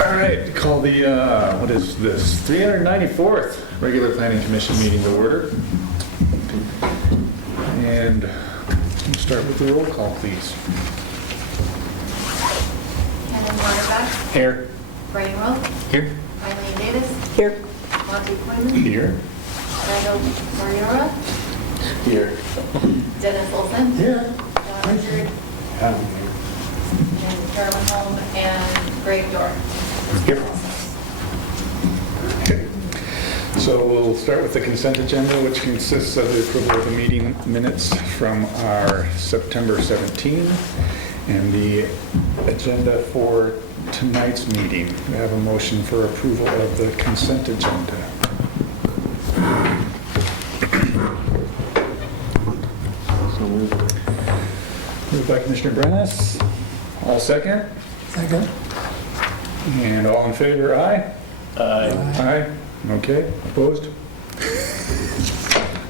All right, call the, what is this, 394th regular planning commission meeting to order. And we'll start with the roll call, please. Kevin Waterback, Here. Brian Rowe, Here. Eileen Davis, Here. Monty Quinn, Here. Randall Moriora, Here. Dennis Olson, Here. John Richard, and Carolyn Holm, and Greg Dorr. Here. So we'll start with the consent agenda, which consists of the approval of the meeting minutes from our September 17 and the agenda for tonight's meeting. We have a motion for approval of the consent agenda. So moved. Moved by Commissioner Brennan. All second? Second. And all in favor, aye? Aye. Aye. Okay, opposed?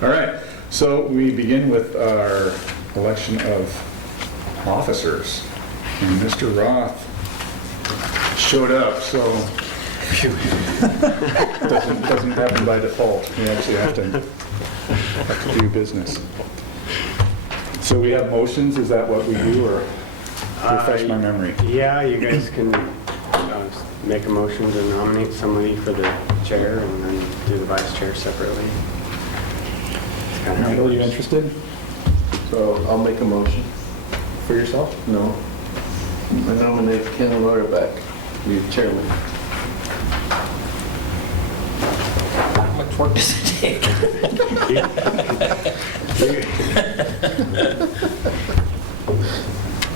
All right, so we begin with our election of officers. And Mr. Roth showed up, so doesn't happen by default. We actually have to do business. So we have motions, is that what we do, or refresh my memory? Yeah, you guys can make a motion to nominate somebody for the chair and then do the vice chair separately. It's kind of how it Randall, you works. interested? So I'll make a motion. For yourself? No. I nominate Ken Lauerback to be chairman. How much work does it take?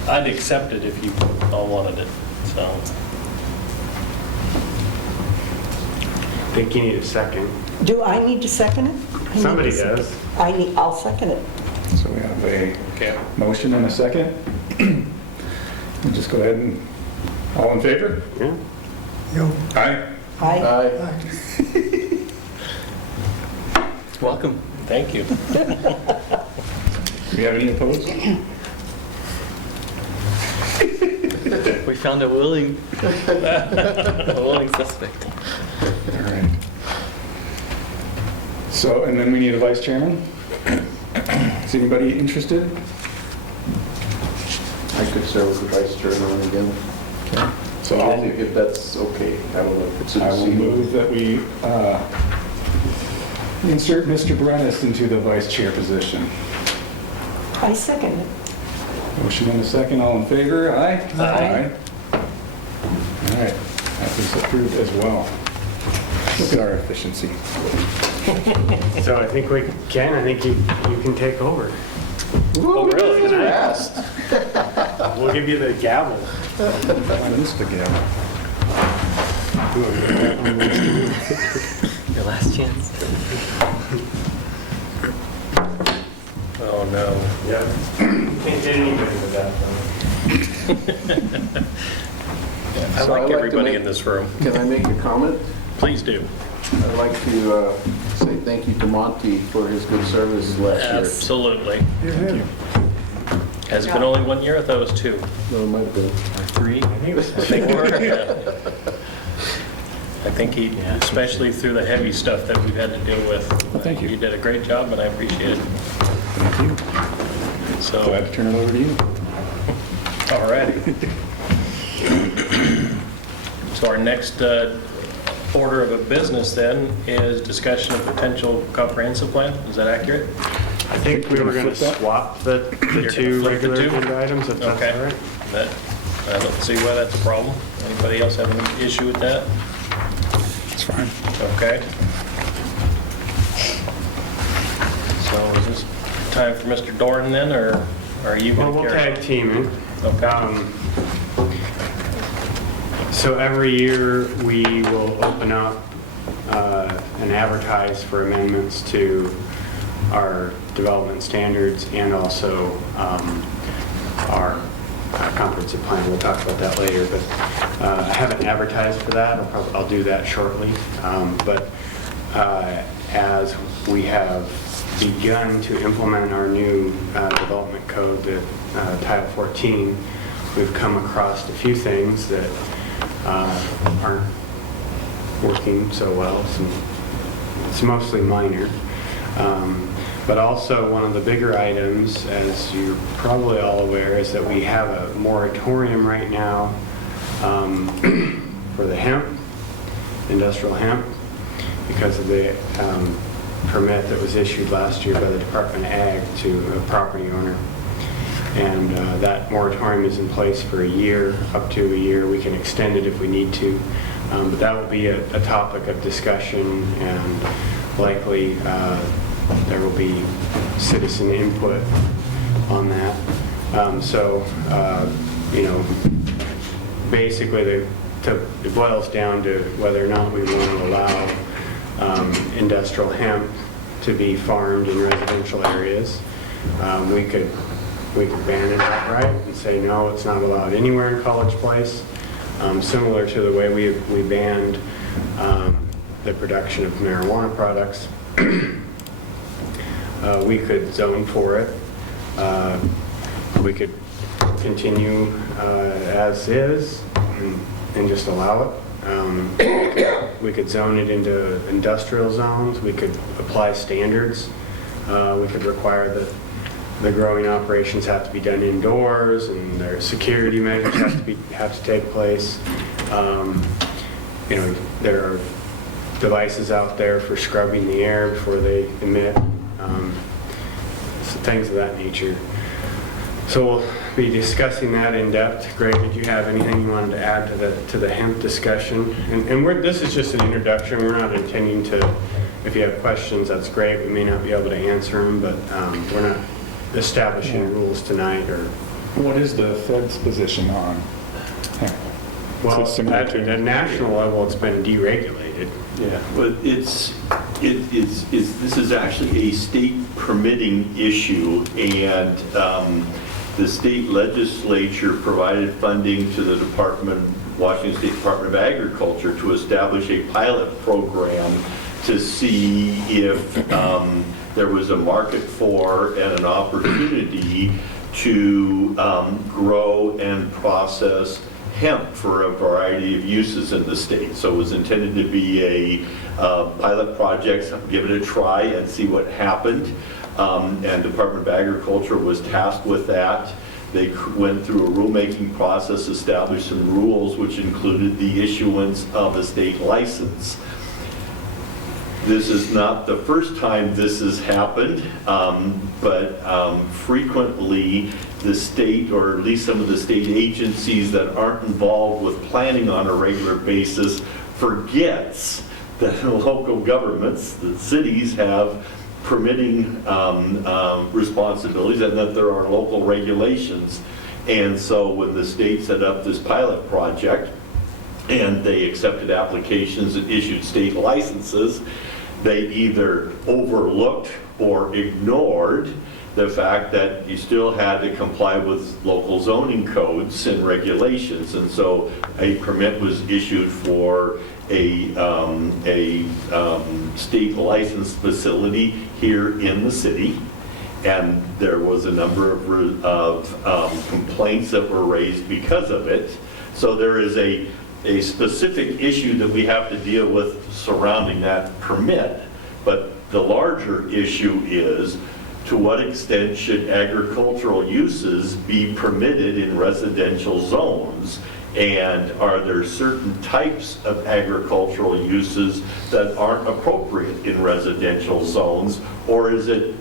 I'd accept it if you all wanted it, so. I think you need a second. Do I need to second it? I need Somebody to second does. it. I'll second it. So we have a motion and a second. We'll just go ahead and, all in favor? Yeah. Aye. Aye. Welcome. Thank you. Do we have any opposed? We found a willing suspect. All right. So, and then we need a vice chairman. Is anybody interested? I could serve as the vice chairman again. So I'll If that's okay, I will move that we insert Mr. Brennis into the vice chair position. I second it. Motion and a second, all in favor? Aye? Aye. All right, that is approved as well. Look at our efficiency. So I think we can, I think you can take over. Oh, really? Fast. We'll give you the gavel. I missed the gavel. Your last chance. Oh, no. Yeah. Can't get anybody with that though. I So I'd like like to everybody make- in this room. Can I make a comment? Please do. I'd like to say thank you to Monty for his good service last year. Absolutely. Has it been only 1 year? I thought it was 2. No, it might have been. Or 3. I think it was I think, yeah. I think he, especially through the heavy stuff that we've had to deal with. thank you. You did a great job, and I appreciate it. Thank you. Glad So, to turn it over to you. all righty. So our next order of a business then is discussion of potential comprehensive plan. Is that accurate? I think we were going to Flip that? swap the You're two gonna flip the regular two? agenda items, if that's Okay. all right. That, I don't see why that's a problem. Anybody else have an issue with that? It's fine. Okay. So is this time for Mr. Dorn then, or are you Well, going to we'll carry? tag team it. Okay. So every year, we will open up and advertise for amendments to our development standards and also our comprehensive plan. We'll talk about that later, but I haven't advertised for that. I'll do that shortly. But as we have begun to implement our new development code, the Title 14, we've come across a few things that aren't working so well. It's mostly minor. But also one of the bigger items, as you're probably all aware, is that we have a moratorium right now for the hemp, industrial hemp, because of the permit that was issued last year by the Department of Ag to a property owner. And that moratorium is in place for a year, up to a year. We can extend it if we need to. But that will be a topic of discussion, and likely there will be citizen input on that. Basically it boils down to whether or not we want to allow industrial hemp to be farmed in residential areas. We could ban it outright and say, no, it's not allowed anywhere in College Place. Similar to the way we banned the production of marijuana products. We could zone for it. We could continue as is and just allow it. We could zone it into industrial zones. We could apply standards. We could require that the growing operations have to be done indoors, and their security measures have to take place. There are devices out there for scrubbing the air before they emit, things of that nature. So we'll be discussing that in depth. Greg, did you have anything you wanted to add to the hemp discussion? And this is just an introduction. We're not intending to, if you have questions, that's great. We may not be able to answer them, but we're not establishing rules tonight. Or What is the Fed's position on hemp? well, Is it similar at the national level, it's been deregulated. Yeah, but this is actually a state permitting issue, and the state legislature provided funding to the Washington State Department of Agriculture to establish a pilot program to see if there was a market for and an opportunity to grow and process hemp for a variety of uses in the state. So it was intended to be a pilot project, give it a try and see what happened. And Department of Agriculture was tasked with that. They went through a rulemaking process, established some rules which included the issuance of a state license. This is not the first time this has happened, but frequently the state, or at least some of the state agencies that aren't involved with planning on a regular basis, forgets that the local governments, the cities, have permitting responsibilities and that there are local regulations. And so when the state set up this pilot project and they accepted applications and issued state licenses, they either overlooked or ignored the fact that you still had to comply with local zoning codes and regulations. And so a permit was issued for a state licensed facility here in the city, and there was a number of complaints that were raised because of it. So there is a specific issue that we have to deal with surrounding that permit, but the larger issue is, to what extent should agricultural uses be permitted in residential zones? And are there certain types of agricultural uses that aren't appropriate in residential zones? Or is it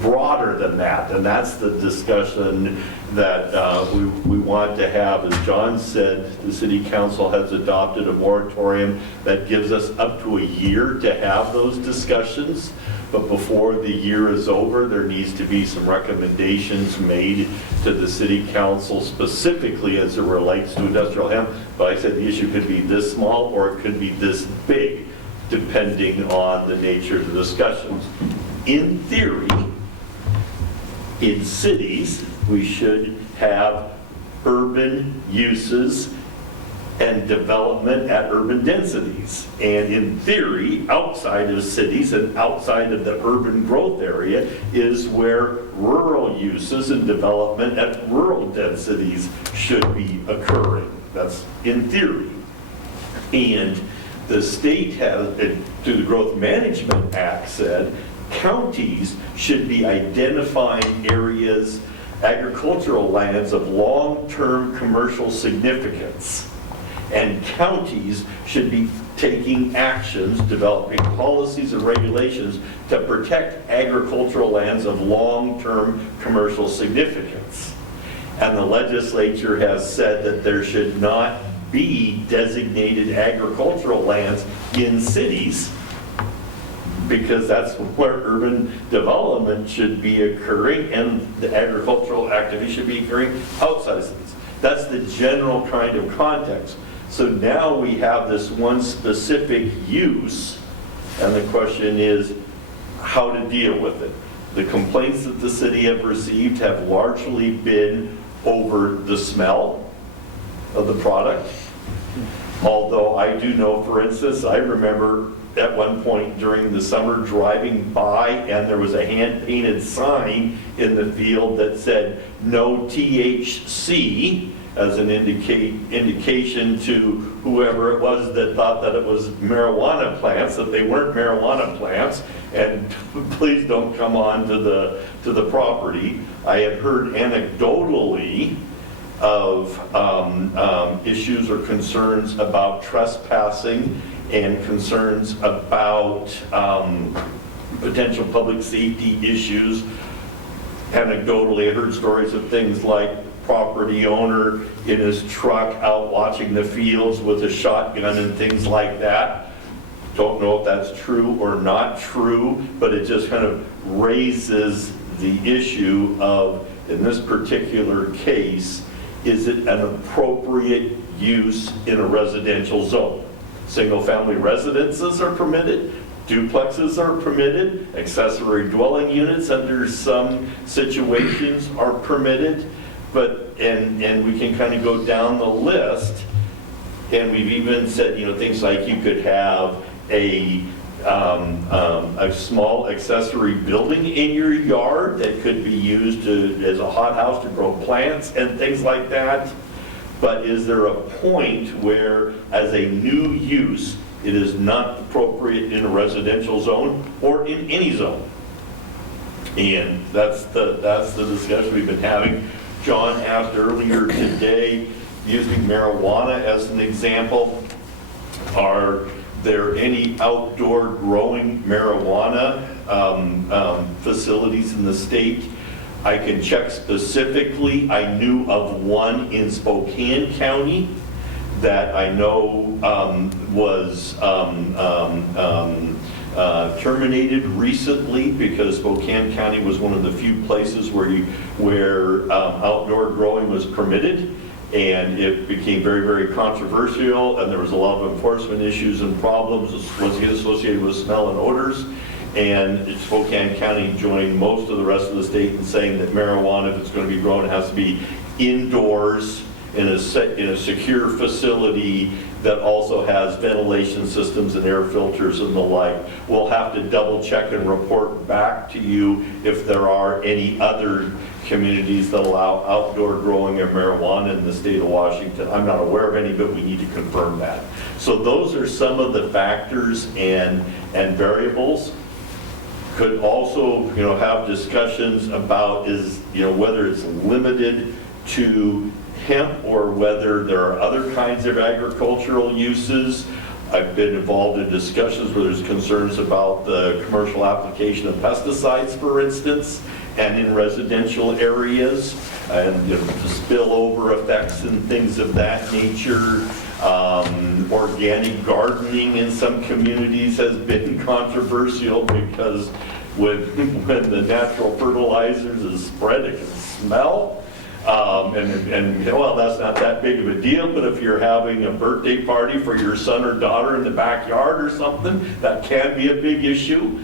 broader than that? And that's the discussion that we want to have. As John said, the City Council has adopted a moratorium that gives us up to a year to have those discussions. But before the year is over, there needs to be some recommendations made to the City Council specifically as it relates to industrial hemp. But I said the issue could be this small or it could be this big, depending on the nature of the discussions. In theory, in cities, we should have urban uses and development at urban densities. And in theory, outside of cities and outside of the urban growth area is where rural uses and development at rural densities should be occurring. That's in theory. And the state has, through the Growth Management Act, said counties should be identifying areas, agricultural lands of long-term commercial significance. And counties should be taking actions, developing policies and regulations to protect agricultural lands of long-term commercial significance. And the legislature has said that there should not be designated agricultural lands in cities, because that's where urban development should be occurring and the agricultural activity should be occurring outside of cities. That's the general kind of context. So now we have this one specific use, and the question is how to deal with it. The complaints that the city have received have largely been over the smell of the product. Although I do know, for instance, I remember at one point during the summer driving by and there was a hand-painted sign in the field that said no THC, as an indication to whoever it was that thought that it was marijuana plants, that they weren't marijuana plants, and please don't come on to the property. I had heard anecdotally of issues or concerns about trespassing and concerns about potential public safety issues. Anecdotally, I heard stories of things like property owner in his truck out watching the fields with a shotgun and things like that. Don't know if that's true or not true, but it just kind of raises the issue of, in this particular case, is it an appropriate use in a residential zone? Single-family residences are permitted, duplexes are permitted, accessory dwelling units under some situations are permitted, but, and we can kind of go down the list, and we've even said, you know, things like you could have a small accessory building in your yard that could be used as a hothouse to grow plants and things like that. But is there a point where, as a new use, it is not appropriate in a residential zone or in any zone? And that's the discussion we've been having. John asked earlier today, using marijuana as an example, are there any outdoor growing marijuana facilities in the state? I can check specifically. I knew of one in Spokane County that I know was terminated recently because Spokane County was one of the few places where outdoor growing was permitted, and it became very, very controversial, and there was a lot of enforcement issues and problems associated with smell and odors. And Spokane County joined most of the rest of the state in saying that marijuana, if it's going to be grown, it has to be indoors in a secure facility that also has ventilation systems and air filters and the like. We'll have to double check and report back to you if there are any other communities that allow outdoor growing of marijuana in the state of Washington. I'm not aware of any, but we need to confirm that. So those are some of the factors and variables. Could also, you know, have discussions about whether it's limited to hemp or whether there are other kinds of agricultural uses. I've been involved in discussions where there's concerns about the commercial application of pesticides, for instance, and in residential areas, and the spillover effects and things of that nature. Organic gardening in some communities has been controversial because when the natural fertilizers is spread, it can smell. Well, that's not that big of a deal, but if you're having a birthday party for your son or daughter in the backyard or something, that can be a big issue.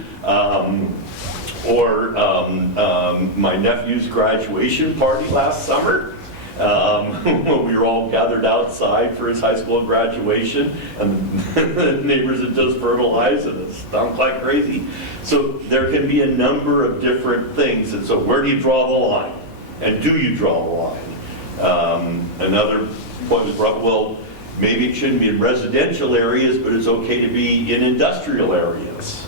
My nephew's graduation party last summer, when we were all gathered outside for his high school graduation, and the neighbors had just fertilized, and it stunk like crazy. So there can be a number of different things, and so where do you draw the line? And do you draw the line? Another point was brought, well, maybe it shouldn't be in residential areas, but it's okay to be in industrial areas.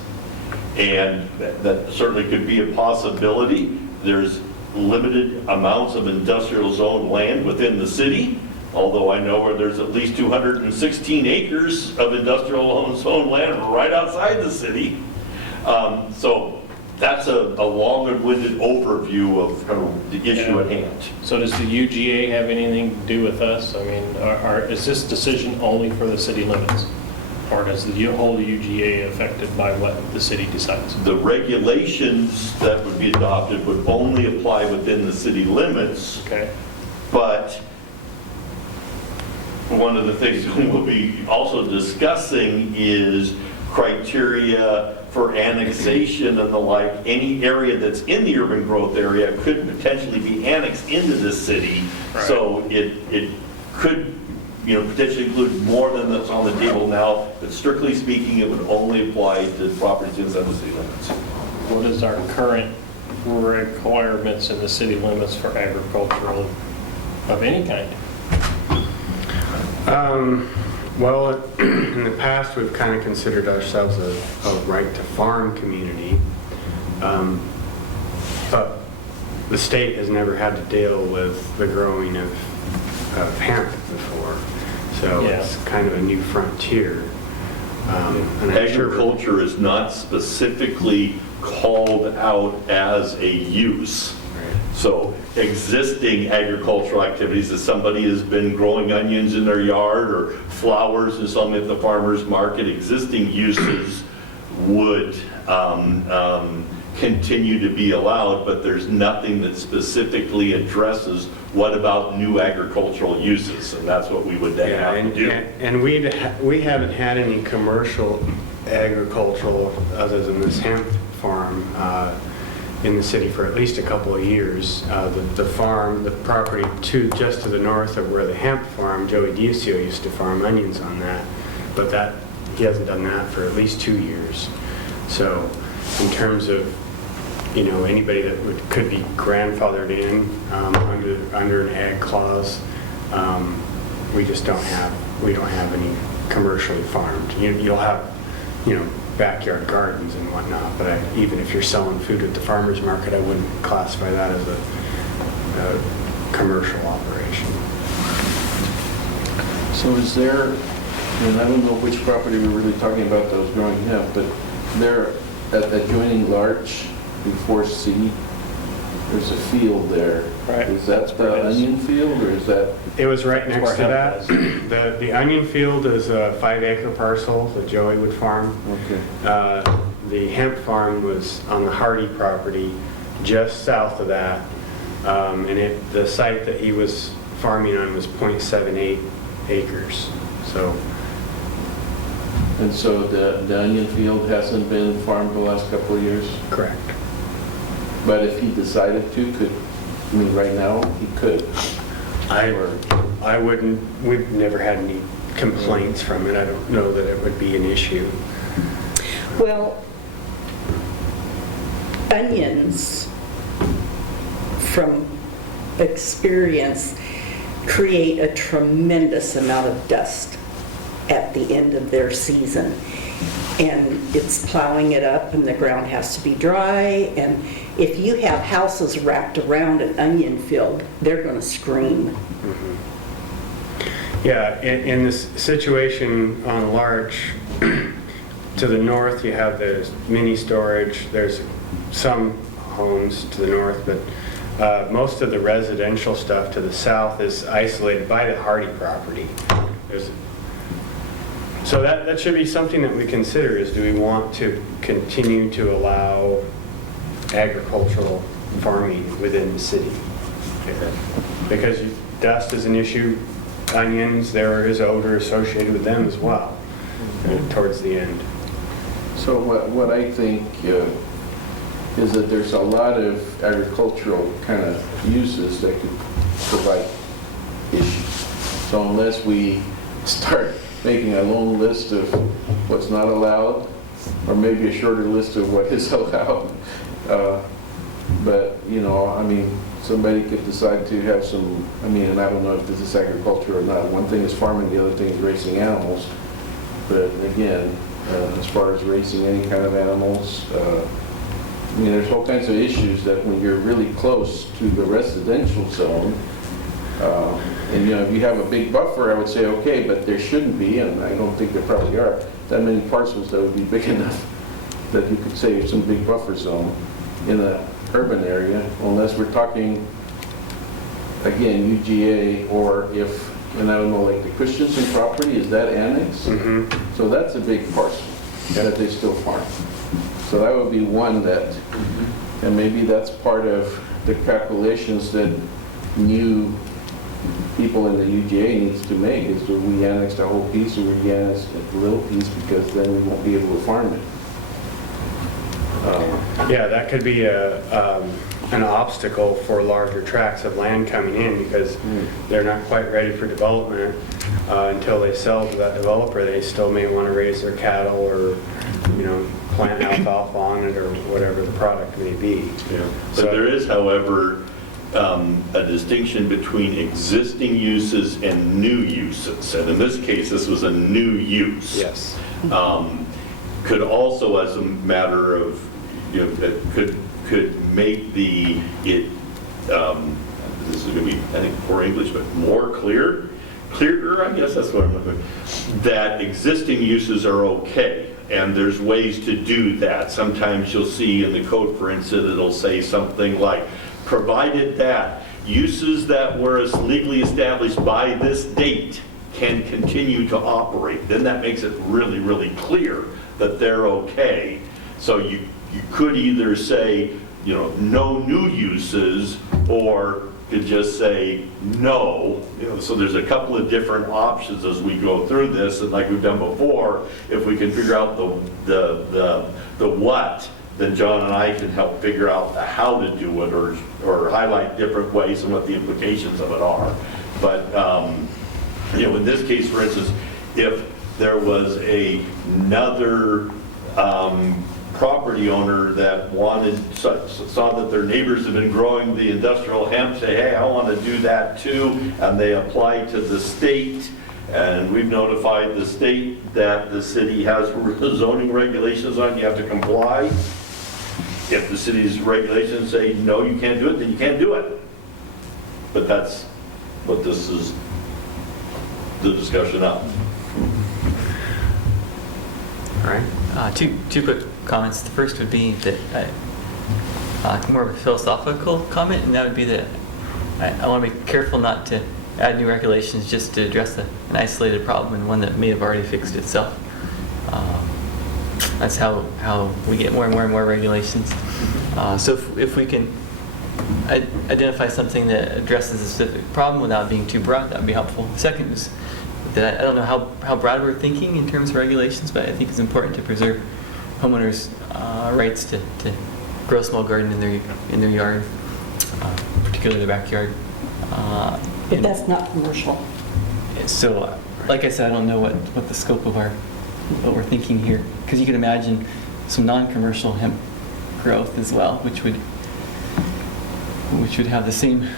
And that certainly could be a possibility. There's limited amounts of industrial zone land within the city, although I know where there's at least 216 acres of industrial zone land right outside the city. So that's a long and winded overview of kind of the issue at hand. So does the UGA have anything to do with us? I mean, is this decision only for the city limits? Or is the whole UGA affected by what the city decides? The regulations that would be adopted would only apply within the city limits. Okay. But one of the things we'll be also discussing is criteria for annexation and the like. Any area that's in the urban growth area could potentially be annexed into the city. Right. So it could, potentially include more than that's on the table now, but strictly speaking, it would only apply to properties inside the city limits. What is our current requirements in the city limits for agricultural of any kind? Well, in the past, we've kind of considered ourselves a right-to-farm community, but the state has never had to deal with the growing of hemp before, so Yeah. it's kind of a new frontier. And I'm sure- Agriculture is not specifically called out as a use. Right. So existing agricultural activities, if somebody has been growing onions in their yard or flowers and selling at the farmer's market, existing uses would continue to be allowed, but there's nothing that specifically addresses what about new agricultural uses, and that's what we would then Yeah, have to do. and we haven't had any commercial agricultural other than this hemp farm in the city for at least a couple of years. The property just to the north of where the hemp farm, Joey Diosio used to farm onions on that, but he hasn't done that for at least 2 years. So in terms of anybody that could be grandfathered in under an ag clause, we don't have any commercially farmed. You'll have backyard gardens and whatnot, but even if you're selling food at the farmer's market, I wouldn't classify that as a commercial operation. So is there, and I don't know which property we're really talking about that was growing hemp, but there at adjoining Larch before C, there's a field there. Right. Is that the onion field or is that? It was right next to Where that. The onion field is a 5-acre parcel that Joey would farm. Okay. The hemp farm was on the Hardy property just south of that. And the site that he was farming on was 0.78 acres. So, And so the onion field hasn't been farmed the last couple of years? correct. But if he decided to, right now, he could. I wouldn't, we've never had any complaints from it. I don't know that it would be an issue. Well, onions, from experience, create a tremendous amount of dust at the end of their season. And it's plowing it up and the ground has to be dry. And if you have houses wrapped around an onion field, they're going to scream. Yeah, in this situation on Larch, to the north you have the mini storage. There's some homes to the north, but most of the residential stuff to the south is isolated by the Hardy property. So that should be something that we consider is, do we want to continue to allow agricultural farming within the city? Because dust is an issue, onions, there is odor associated with them as well, towards the end. So what I think is that there's a lot of agricultural kind of uses that could provide issues. So unless we start making a long list of what's not allowed, or maybe a shorter list of what is allowed, but, you know, I mean, somebody could decide to have some, I mean, and I don't know if this is agriculture or not. One thing is farming, the other thing is racing animals. But again, as far as racing any kind of animals, I mean, there's all kinds of issues that when you're really close to the residential zone, and you know, if you have a big buffer, I would say, okay, but there shouldn't be, and I don't think there probably are, that many parcels that would be big enough that you could save some big buffer zone in a urban area, unless we're talking, again, UGA, or if, and I don't know, like the Christensen property, is that annexed? So that's a big parcel, and that they still farm. So that would be one that, and maybe that's part of the calculations that new people in the UGA needs to make, is do we annex the whole piece or we annex a little piece, because then we won't be able to farm it. Yeah, that could be an obstacle for larger tracts of land coming in, because they're not quite ready for development until they sell to that developer. They still may want to raise their cattle, or, you know, plant alfalfa on it, or whatever the product may be. Yeah. So- But there is, however, a distinction between existing uses and new uses. And in this case, this was a new use. Yes. Could also, as a matter of, you know, that could make this is going to be, I think, poor English, but more clearer, I guess that's what I'm looking for, that existing uses are okay. And there's ways to do that. Sometimes you'll see in the code, for instance, it'll say something like, provided that uses that were legally established by this date can continue to operate. Then that makes it really, really clear that they're okay. So you could either say, you know, no new uses, or could just say no. You know, so there's a couple of different options as we go through this, and like we've done before, if we can figure out the what, then John and I can help figure out the how to do it, or highlight different ways and what the implications of it are. But you know, in this case, for instance, if there was another property owner that saw that their neighbors have been growing the industrial hemp, say, hey, I want to do that too, and they apply to the state, and we've notified the state that the city has zoning regulations on, you have to comply. If the city's regulations say, no, you can't do it, then you can't do it. But that's what this is, the discussion of. All right. Two quick comments. The first would be that more of a philosophical comment, and that would be that I want to be careful not to add new regulations just to address an isolated problem, and one that may have already fixed itself. That's how we get more and more and more regulations. So if we can identify something that addresses a specific problem without being too broad, that would be helpful. Second is that I don't know how broad we're thinking in terms of regulations, but I think it's important to preserve homeowners' rights to grow a small garden in their yard, particularly their backyard. But that's not commercial. So, like I said, I don't know what the scope of what we're thinking here, because you can imagine some non-commercial hemp growth as well, which would have the same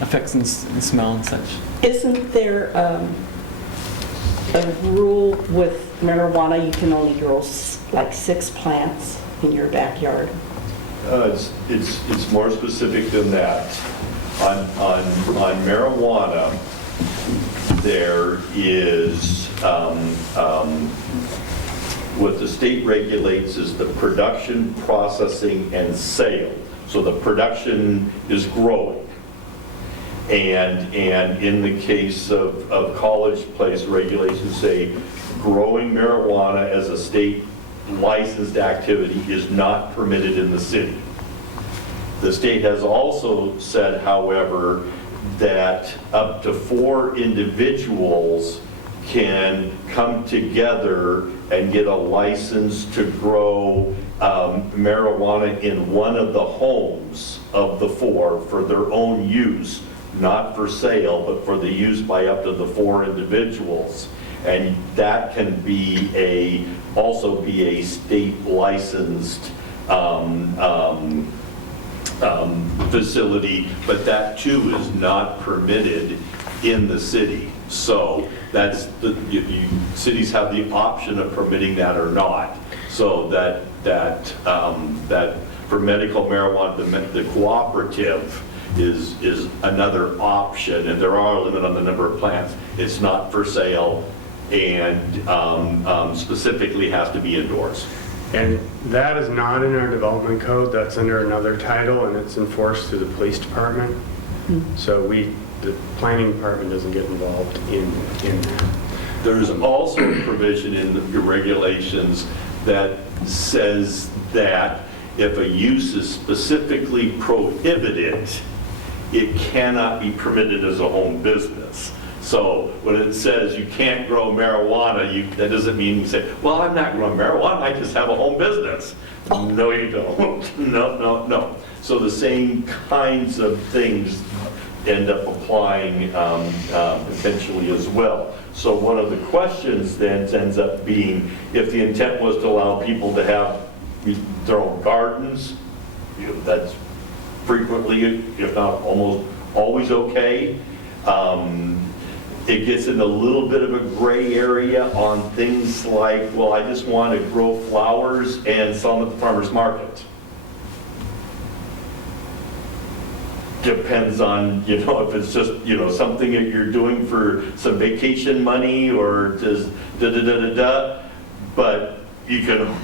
effects and smell and such. Isn't there a rule with marijuana, you can only grow like 6 plants in your backyard? It's more specific than that. On marijuana, there is what the state regulates is the production, processing, and sale. So the production is growing. And in the case of College Place, regulations say growing marijuana as a state licensed activity is not permitted in the city. The state has also said, however, that up to 4 individuals can come together and get a license to grow marijuana in one of the homes of the 4 for their own use, not for sale, but for the use by up to the 4 individuals. And that can be also be a state licensed facility, but that too is not permitted in the city. So that's, cities have the option of permitting that or not. So that for medical marijuana, the cooperative is another option, and there are a limit on the number of plants. It's not for sale, and specifically has to be indoors. And that is not in our development code, that's under another title, and it's enforced through the police department. So the planning department doesn't get involved in that. There's also a provision in the regulations that says that if a use is specifically prohibited, it cannot be permitted as a home business. So when it says you can't grow marijuana, that doesn't mean you say, well, I'm not growing marijuana, I just have a home business. No, you don't. No. So the same kinds of things end up applying potentially as well. So one of the questions then ends up being, if the intent was to allow people to have their own gardens, that's frequently, if not almost always okay. It gets in a little bit of a gray area on things like, well, I just want to grow flowers and sell them at the farmer's market. Depends on, if it's just, something that you're doing for some vacation money or just da-da-da-da-da. But you can,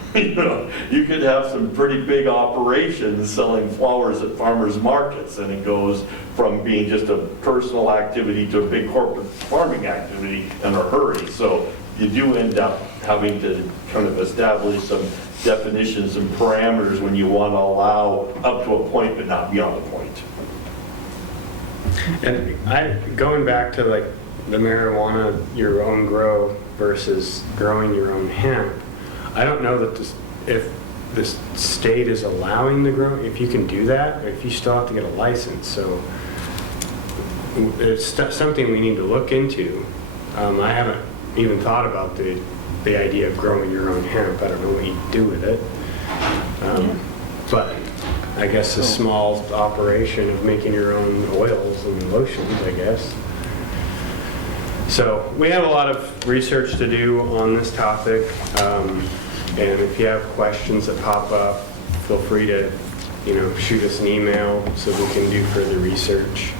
you could have some pretty big operations selling flowers at farmers markets, and it goes from being just a personal activity to a big corporate farming activity in a hurry. So you do end up having to kind of establish some definitions and parameters when you want to allow up to a point but not beyond the point. And going back to like the marijuana, your own grow versus growing your own hemp, I don't know that if the state is allowing the grow, if you can do that, or if you still have to get a license. So it's something we need to look into. I haven't even thought about the idea of growing your own hemp. I don't know what you do with it. But I guess a small operation of making your own oils and lotions, I guess. So we have a lot of research to do on this topic. And if you have questions that pop up, feel free to, shoot us an email so we can do further research.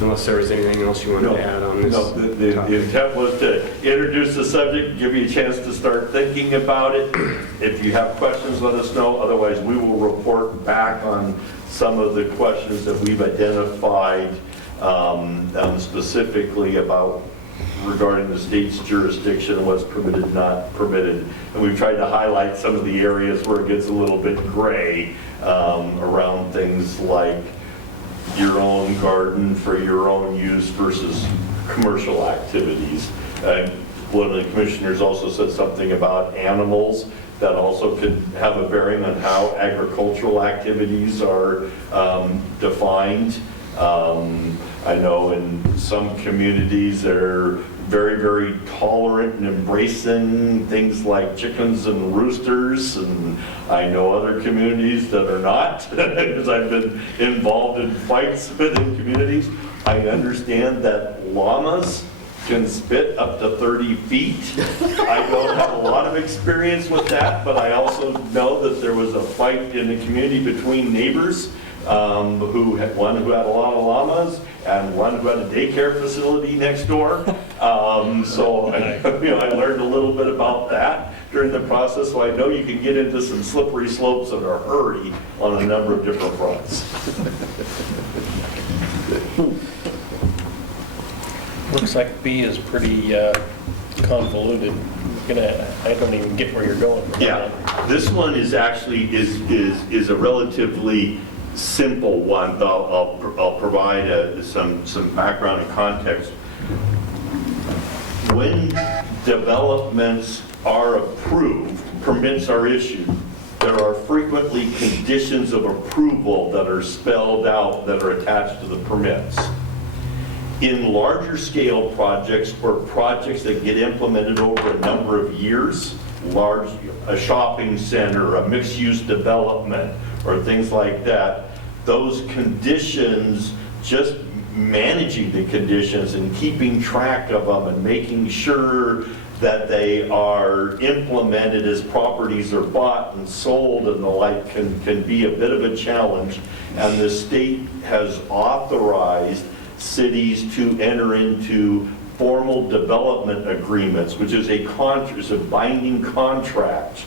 Unless there was anything else you wanted to add on this. No, the intent was to introduce the subject, give you a chance to start thinking about it. If you have questions, let us know. Otherwise, we will report back on some of the questions that we've identified specifically about regarding the state's jurisdiction, what's permitted, not permitted. And we've tried to highlight some of the areas where it gets a little bit gray around things like your own garden for your own use versus commercial activities. One of the commissioners also said something about animals that also could have a bearing on how agricultural activities are defined. I know in some communities they're very, very tolerant and embracing things like chickens and roosters, and I know other communities that are not, because I've been involved in fights within communities. I understand that llamas can spit up to 30 feet. I don't have a lot of experience with that, but I also know that there was a fight in the community between neighbors, one who had a lot of llamas and one who had a daycare facility next door. So I learned a little bit about that during the process, so I know you can get into some slippery slopes in a hurry on a number of different fronts. Looks like B is pretty convoluted. I don't even get where you're going. Yeah, this one is actually is a relatively simple one. I'll provide some background and context. When developments are approved, permits are issued, there are frequently conditions of approval that are spelled out that are attached to the permits. In larger scale projects or projects that get implemented over a number of years, a shopping center, a mixed-use development, or things like that, those conditions, just managing the conditions and keeping track of them and making sure that they are implemented as properties are bought and sold and the like can be a bit of a challenge. And the state has authorized cities to enter into formal development agreements, which is a binding contract.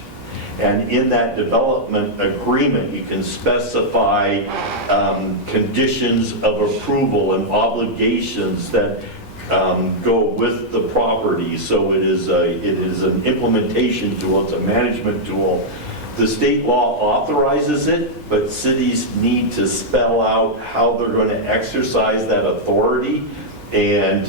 And in that development agreement, you can specify conditions of approval and obligations that go with the property. So it is an implementation tool, it's a management tool. The state law authorizes it, but cities need to spell out how they're going to exercise that authority. And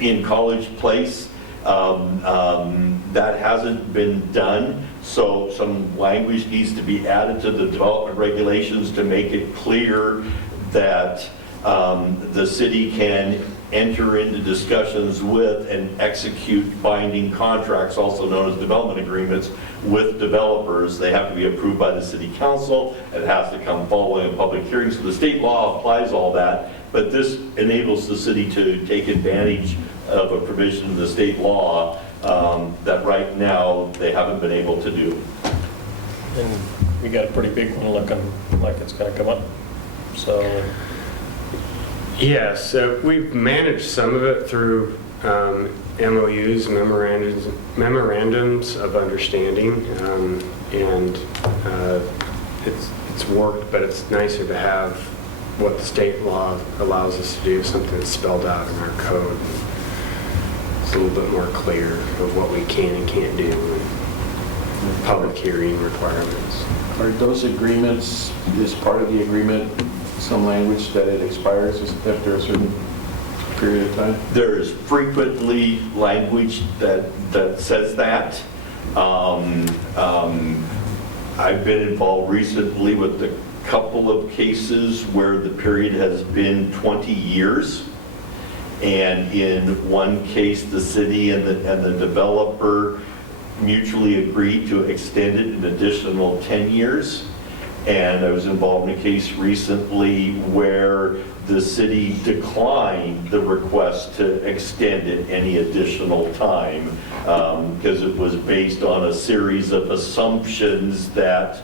in College Place, that hasn't been done. So some language needs to be added to the development regulations to make it clear that the city can enter into discussions with and execute binding contracts, also known as development agreements, with developers. They have to be approved by the city council. It has to come following a public hearing. So the state law applies all that, but this enables the city to take advantage of a provision of the state law that right now they haven't been able to do. And we got a pretty big one looking like it's going to come up. So Yes, we've managed some of it through MOUs, memorandums of understanding, and it's worked, but it's nicer to have what the state law allows us to do, something that's spelled out in our code. It's a little bit more clear of what we can and can't do, and public hearing requirements. Are those agreements, is part of the agreement some language that it expires after a certain period of time? There is frequently language that says that. I've been involved recently with a couple of cases where the period has been 20 years. And in one case, the city and the developer mutually agreed to extend it an additional 10 years. And I was involved in a case recently where the city declined the request to extend it any additional time because it was based on a series of assumptions that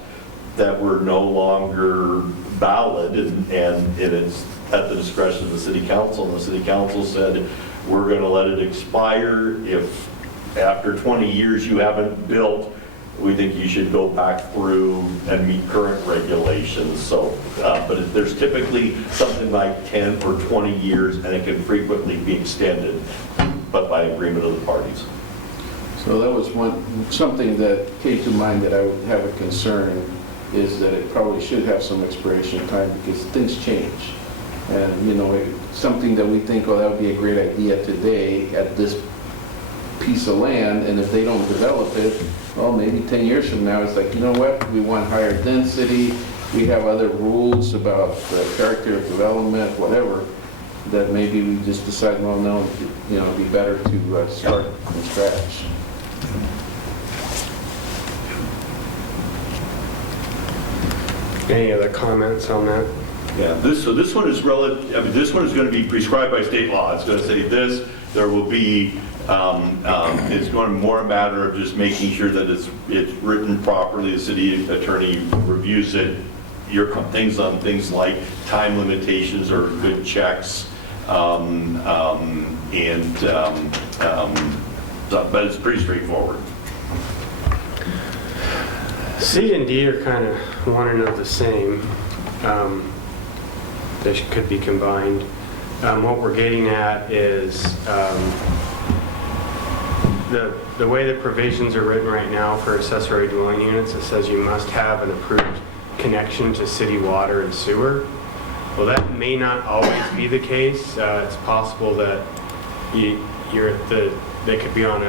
were no longer valid, and it's at the discretion of the city council. And the city council said, we're going to let it expire. If after 20 years you haven't built, we think you should go back through and meet current regulations. So, but there's typically something like 10 or 20 years, and it can frequently be extended, but by agreement of the parties. So that was something that came to mind that I would have a concern, is that it probably should have some expiration time because things change. And, you know, something that we think, oh, that would be a great idea today at this piece of land, and if they don't develop it, well, maybe 10 years from now, it's like, you know what, we want higher density, we have other rules about the character of development, whatever, that maybe we just decide, well, no, you know, it'd be better to start from scratch. Any other comments on that? Yeah, this one is relative. I mean, this one is going to be prescribed by state law. It's going to say this. There will be. It's going to be more a matter of just making sure that it's written properly. The city attorney reviews it. Things like time limitations or good checks, but it's pretty straightforward. C and D are kind of one and of the same. They could be combined. What we're getting at is the way the provisions are written right now for accessory dwelling units. It says you must have an approved connection to city water and sewer. Well, that may not always be the case. It's possible that they could be on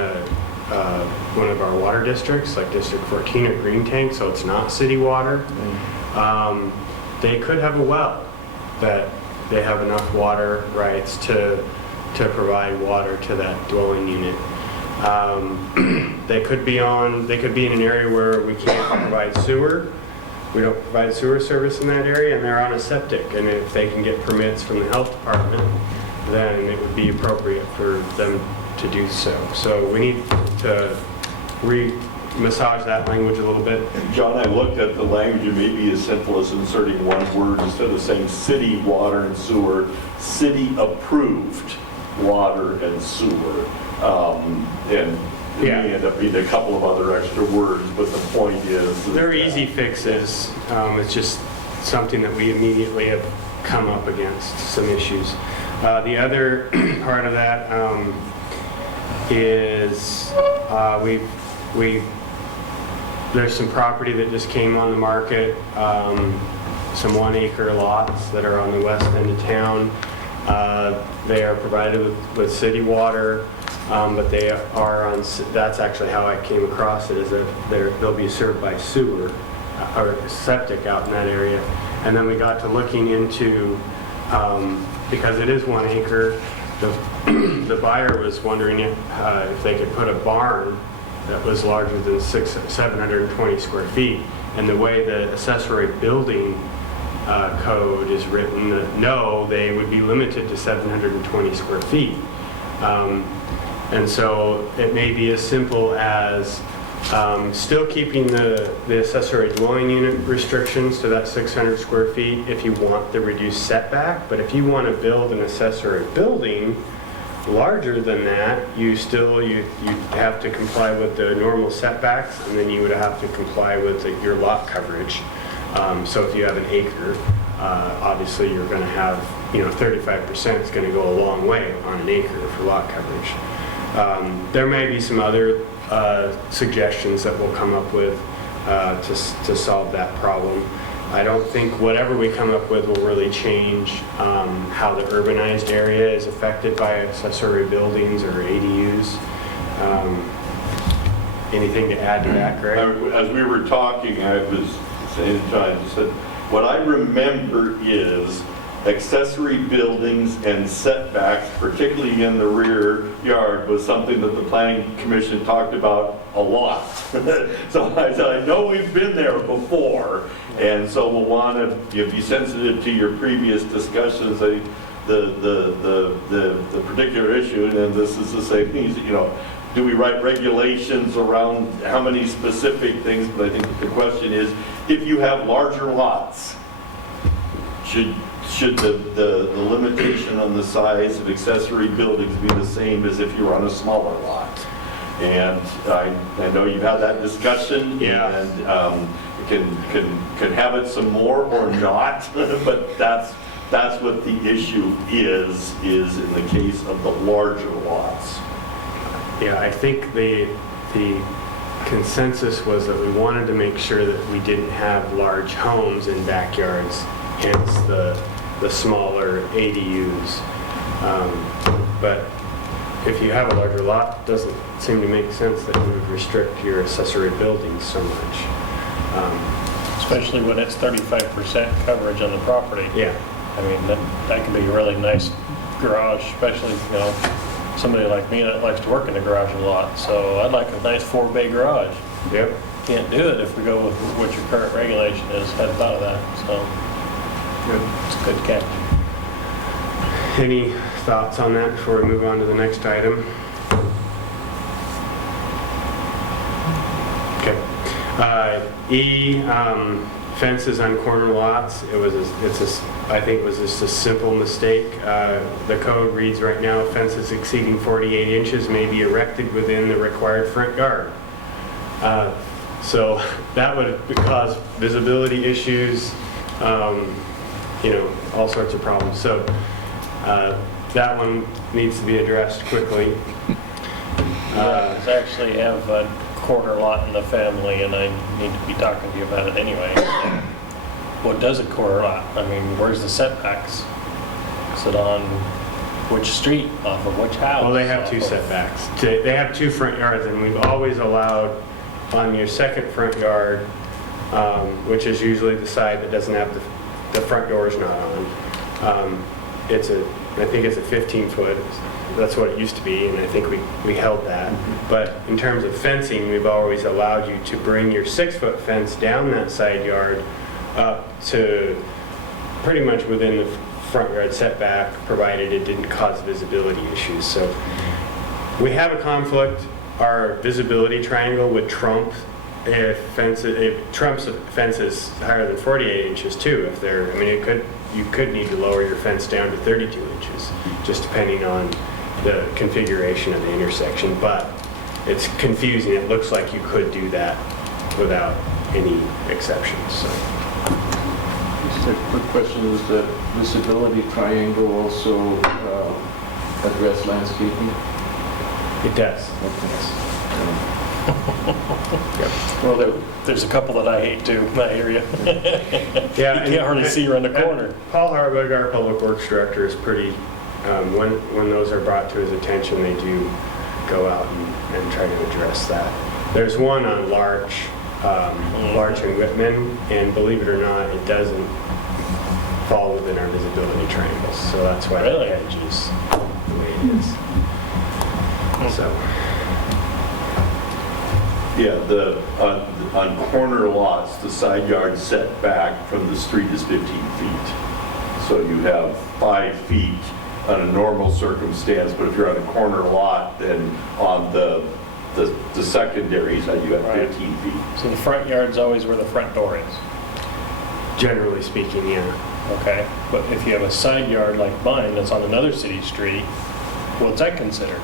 one of our water districts, like District 14 or Green Tank, so it's not city water. They could have a well that they have enough water rights to provide water to that dwelling unit. They could be in an area where we can't provide sewer. We don't provide sewer service in that area, and they're on a septic. And if they can get permits from the health department, then it would be appropriate for them to do so. So we need to massage that language a little bit. John, I looked at the language, it may be as simple as inserting one word instead of saying city water and sewer, city approved water and sewer. And it Yeah. may end up being a couple of other extra words, but the point is. They're easy fixes. It's just something that we immediately have come up against, some issues. The other part of that is there's some property that just came on the market, some 1 acre lots that are on the west end of town. They are provided with city water, but they are on, that's actually how I came across it, is that they'll be served by sewer or septic out in that area. And then we got to looking into, because it is 1 acre, the buyer was wondering if they could put a barn that was larger than 720 square feet. And the way the accessory building code is written, no, they would be limited to 720 square feet. And so it may be as simple as still keeping the accessory dwelling unit restrictions to that 600 square feet if you want the reduced setback. But if you want to build an accessory building larger than that, you have to comply with the normal setbacks, and then you would have to comply with your lot coverage. So if you have an acre, obviously you're going to have, 35% is going to go a long way on an acre for lot coverage. There may be some other suggestions that we'll come up with to solve that problem. I don't think whatever we come up with will really change how the urbanized area is affected by accessory buildings or ADUs. Anything to add to that, Greg? As we were talking, I was saying to John, I said, what I remember is accessory buildings and setbacks, particularly in the rear yard, was something that the planning commission talked about a lot. So I said, I know we've been there before, and so we'll want to be sensitive to your previous discussions, the particular issue, and this is the same thing, do we write regulations around how many specific things? But I think the question is, if you have larger lots, should the limitation on the size of accessory buildings be the same as if you're on a smaller lot? And I know you've had that discussion, Yeah. and can have it some more or not, but that's what the issue is in the case of the larger lots. Yeah, I think the consensus was that we wanted to make sure that we didn't have large homes in backyards, hence the smaller ADUs. But if you have a larger lot, it doesn't seem to make sense that you would restrict your accessory buildings so much. Especially when it's 35% coverage on the property. Yeah. I mean, that can be a really nice garage, especially, somebody like me that likes to work in the garage a lot. So I'd like a nice 4-bay garage. Yep. Can't do it if we go with what your current regulation is. Hadn't thought of that, so it's a good catch. Any thoughts on that before we move on to the next item? Okay. Fences on corner lots. I think it was just a simple mistake. The code reads right now, fences exceeding 48 inches may be erected within the required front yard. So that would cause visibility issues, all sorts of problems. So that one needs to be addressed quickly. I actually have a quarter lot in the family, and I need to be talking to you about it anyway. What does a quarter lot? I mean, where's the setbacks? Is it on which street, off of which house? Well, they have two setbacks. They have 2 front yards, and we've always allowed on your second front yard, which is usually the side that doesn't have the front doors not on. I think it's a 15-foot. That's what it used to be, and I think we held that. But in terms of fencing, we've always allowed you to bring your 6-foot fence down that side yard up to pretty much within the front yard setback, provided it didn't cause visibility issues. So we have a conflict. Our visibility triangle would trump if trumps fences higher than 48 inches too. If they're, I mean, you could need to lower your fence down to 32 inches, just depending on the configuration of the intersection. But it's confusing. It looks like you could do that without any exceptions. So. Just a quick question, is the visibility triangle also address landscaping? It does. Well, there's a couple that I hate too in that area. Yeah, You can't hardly see around the corner. Paul Hartwig, our public works director, is pretty, when those are brought to his attention, they do go out and try to address that. There's one on Larch and Whitman, and believe it or not, it doesn't fall within our visibility triangles, so that's why Really? the edge is the way it is. So, Yeah, on corner lots, the side yard setback from the street is 15 feet. So you have 5 feet on a normal circumstance, but if you're on a corner lot, then on the secondary side, you have Right. 15 feet. So the front yard's always where the front door is, generally speaking, yeah. okay? But if you have a side yard like mine that's on another city street, what's that considered?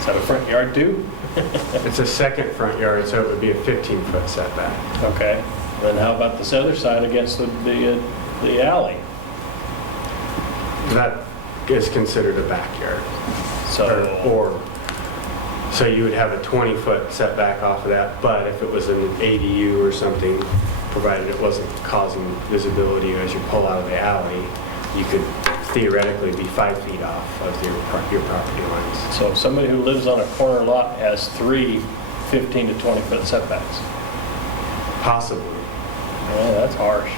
Is that a front yard too? It's a second front yard, so it would be a 15-foot setback. Okay, then how about this other side against the alley? That is considered a backyard. So, So you would have a 20-foot setback off of that, but if it was an ADU or something, provided it wasn't causing visibility as you pull out of the alley, you could theoretically be 5 feet off of your property lines. so somebody who lives on a corner lot has 3 15 to 20 foot setbacks. Possibly. Yeah, that's harsh.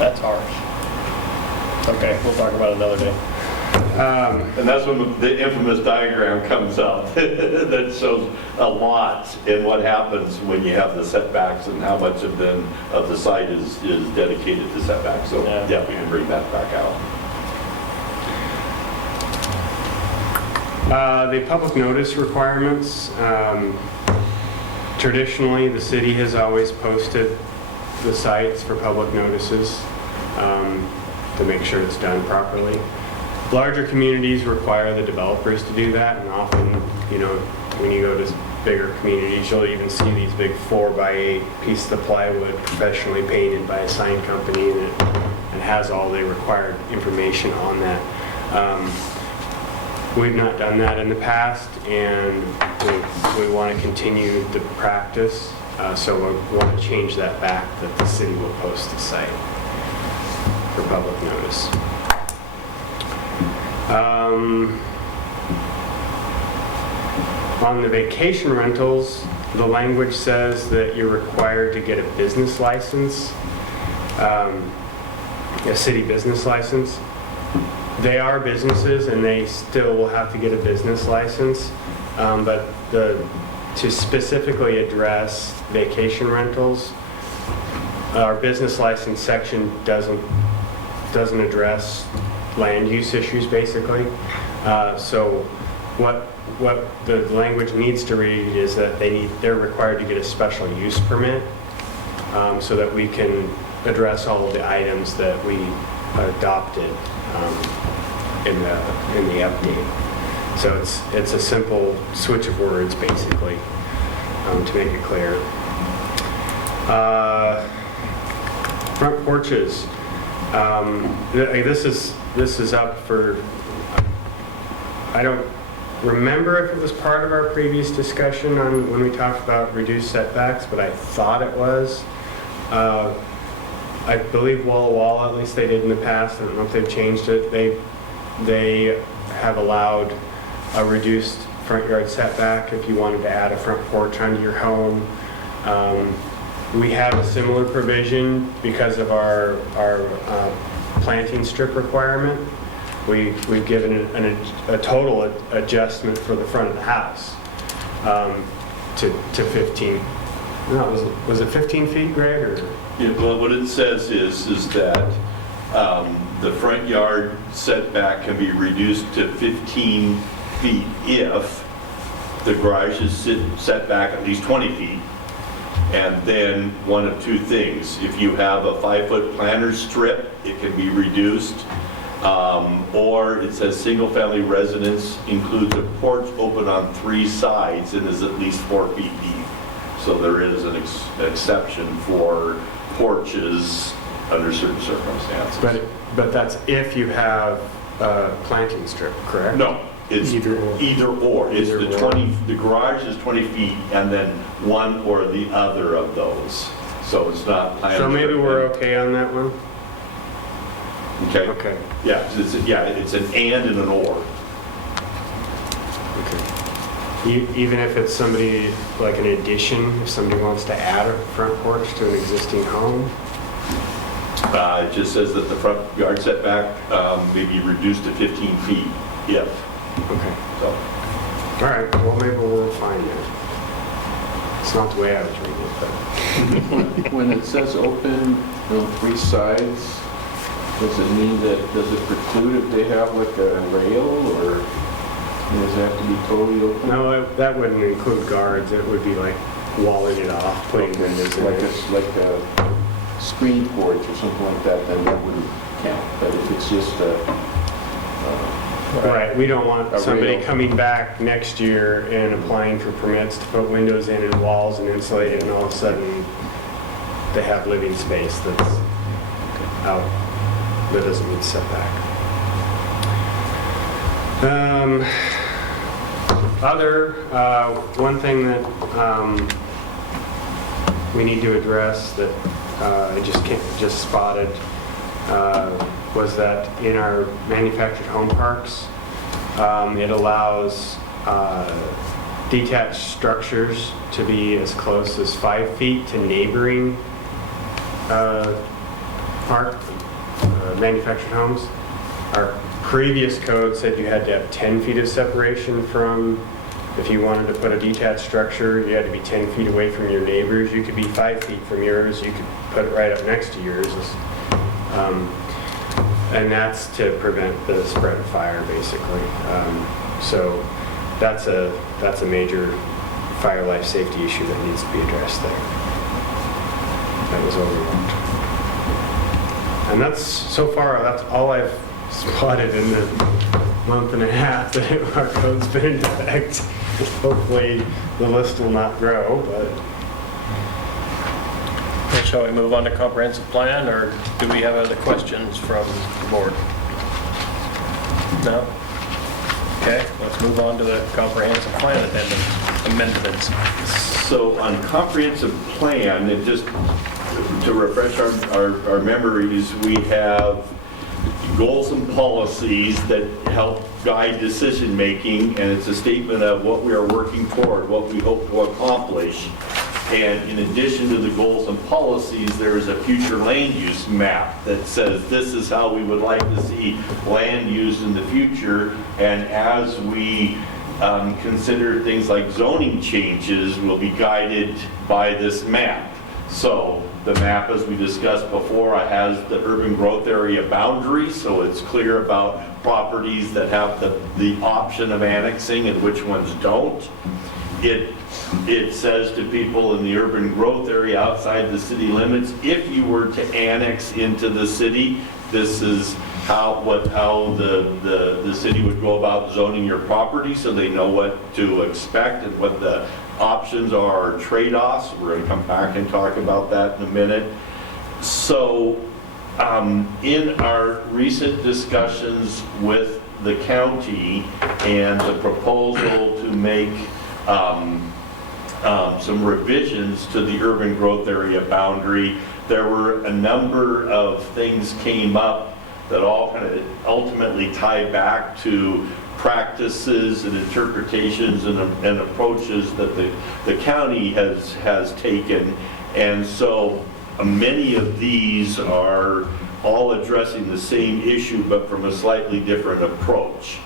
That's harsh. Okay, we'll talk about it another day. And that's when the infamous diagram comes out that shows a lot and what happens when you have the setbacks and how much of the site is dedicated to setbacks. So Yeah. yeah, we can bring that back out. The public notice requirements, traditionally, the city has always posted the sites for public notices to make sure it's done properly. Larger communities require the developers to do that, and often, when you go to bigger communities, you'll even see these big 4x8 pieces of plywood professionally painted by a sign company, and it has all the required information on that. We've not done that in the past, and we want to continue the practice, so we want to change that back, that the city will post the site for public notice. On the vacation rentals, the language says that you're required to get a business license, a city business license. They are businesses and they still will have to get a business license, but to specifically address vacation rentals, our business license section doesn't address land use issues, basically. So what the language needs to read is that they're required to get a special use permit, so that we can address all of the items that we adopted in the update. So it's a simple switch of words, basically, to make it clear. Front porches. This is up for, I don't remember if it was part of our previous discussion on when we talked about reduced setbacks, but I thought it was. I believe Walla Walla, at least they did in the past, I don't know if they've changed it, they have allowed a reduced front yard setback if you wanted to add a front porch onto your home. We have a similar provision because of our planting strip requirement, we've given a total adjustment for the front of the house to 15. No, was it 15 feet, Greg, or? Yeah, well, what it says is that the front yard setback can be reduced to 15 feet if the garage is set back at least 20 feet. And then one of two things, if you have a 5-foot planter strip, it can be reduced. Or it says single-family residence includes a porch open on 3 sides and is at least 4 feet deep. So there is an exception for porches under certain circumstances. But that's if you have a planting strip, correct? No, it's Either or. either or. It's Either the or. 20, the garage is 20 feet and then one or the other of those. So it's not planted. So maybe we're okay on that one? Okay. Okay. Yeah, it's an and an or. Even if it's somebody, like an addition, if somebody wants to add a front porch to an existing home? It just says that the front yard setback may be reduced to 15 feet if. Okay. So, All right, well, maybe we'll find it. It's not the way I was reading it, but. When it says open on 3 sides, does it mean that, does it preclude if they have like a rail, or does it have to be totally open? No, that wouldn't include guards. It would be like walling it off, putting windows in Like it. like a screen porch or something like that, then that wouldn't count. But if it's just Right, we don't want A somebody rail. coming back next year and applying for permits to put windows in and walls and insulate it, and all of a sudden they have living space that's out, that doesn't meet setback. One thing that we need to address that I just spotted was that in our manufactured home parks, it allows detached structures to be as close as 5 feet to neighboring park manufactured homes. Our previous code said you had to have 10 feet of separation from, if you wanted to put a detached structure, you had to be 10 feet away from your neighbors. You could be 5 feet from yours. You could put it right up next to yours. And that's to prevent the spread of fire, basically. So that's a major fire life safety issue that needs to be addressed there. That was overlooked. And so far, that's all I've spotted in the month and a half that our code's been in effect. Hopefully, the list will not grow, but. Okay, shall we move on to comprehensive plan, or do we have other questions from the board? No? Okay, let's move on to the comprehensive plan amendments. So on comprehensive plan, and just to refresh our memories, we have goals and policies that help guide decision-making, and it's a statement of what we are working toward, what we hope to accomplish. And in addition to the goals and policies, there is a future land use map that says this is how we would like to see land used in the future. And as we consider things like zoning changes, we'll be guided by this map. So the map, as we discussed before, has the urban growth area boundary, so it's clear about properties that have the option of annexing and which ones don't. It says to people in the urban growth area outside the city limits, if you were to annex into the city, this is how the city would go about zoning your property, so they know what to expect and what the options are, or trade-offs. We're going to come back and talk about that in a minute. So in our recent discussions with the county and the proposal to make some revisions to the urban growth area boundary, there were a number of things came up that all kind of ultimately tie back to practices and interpretations and approaches that the county has taken. And so many of these are all addressing the same issue, but from a slightly different approach.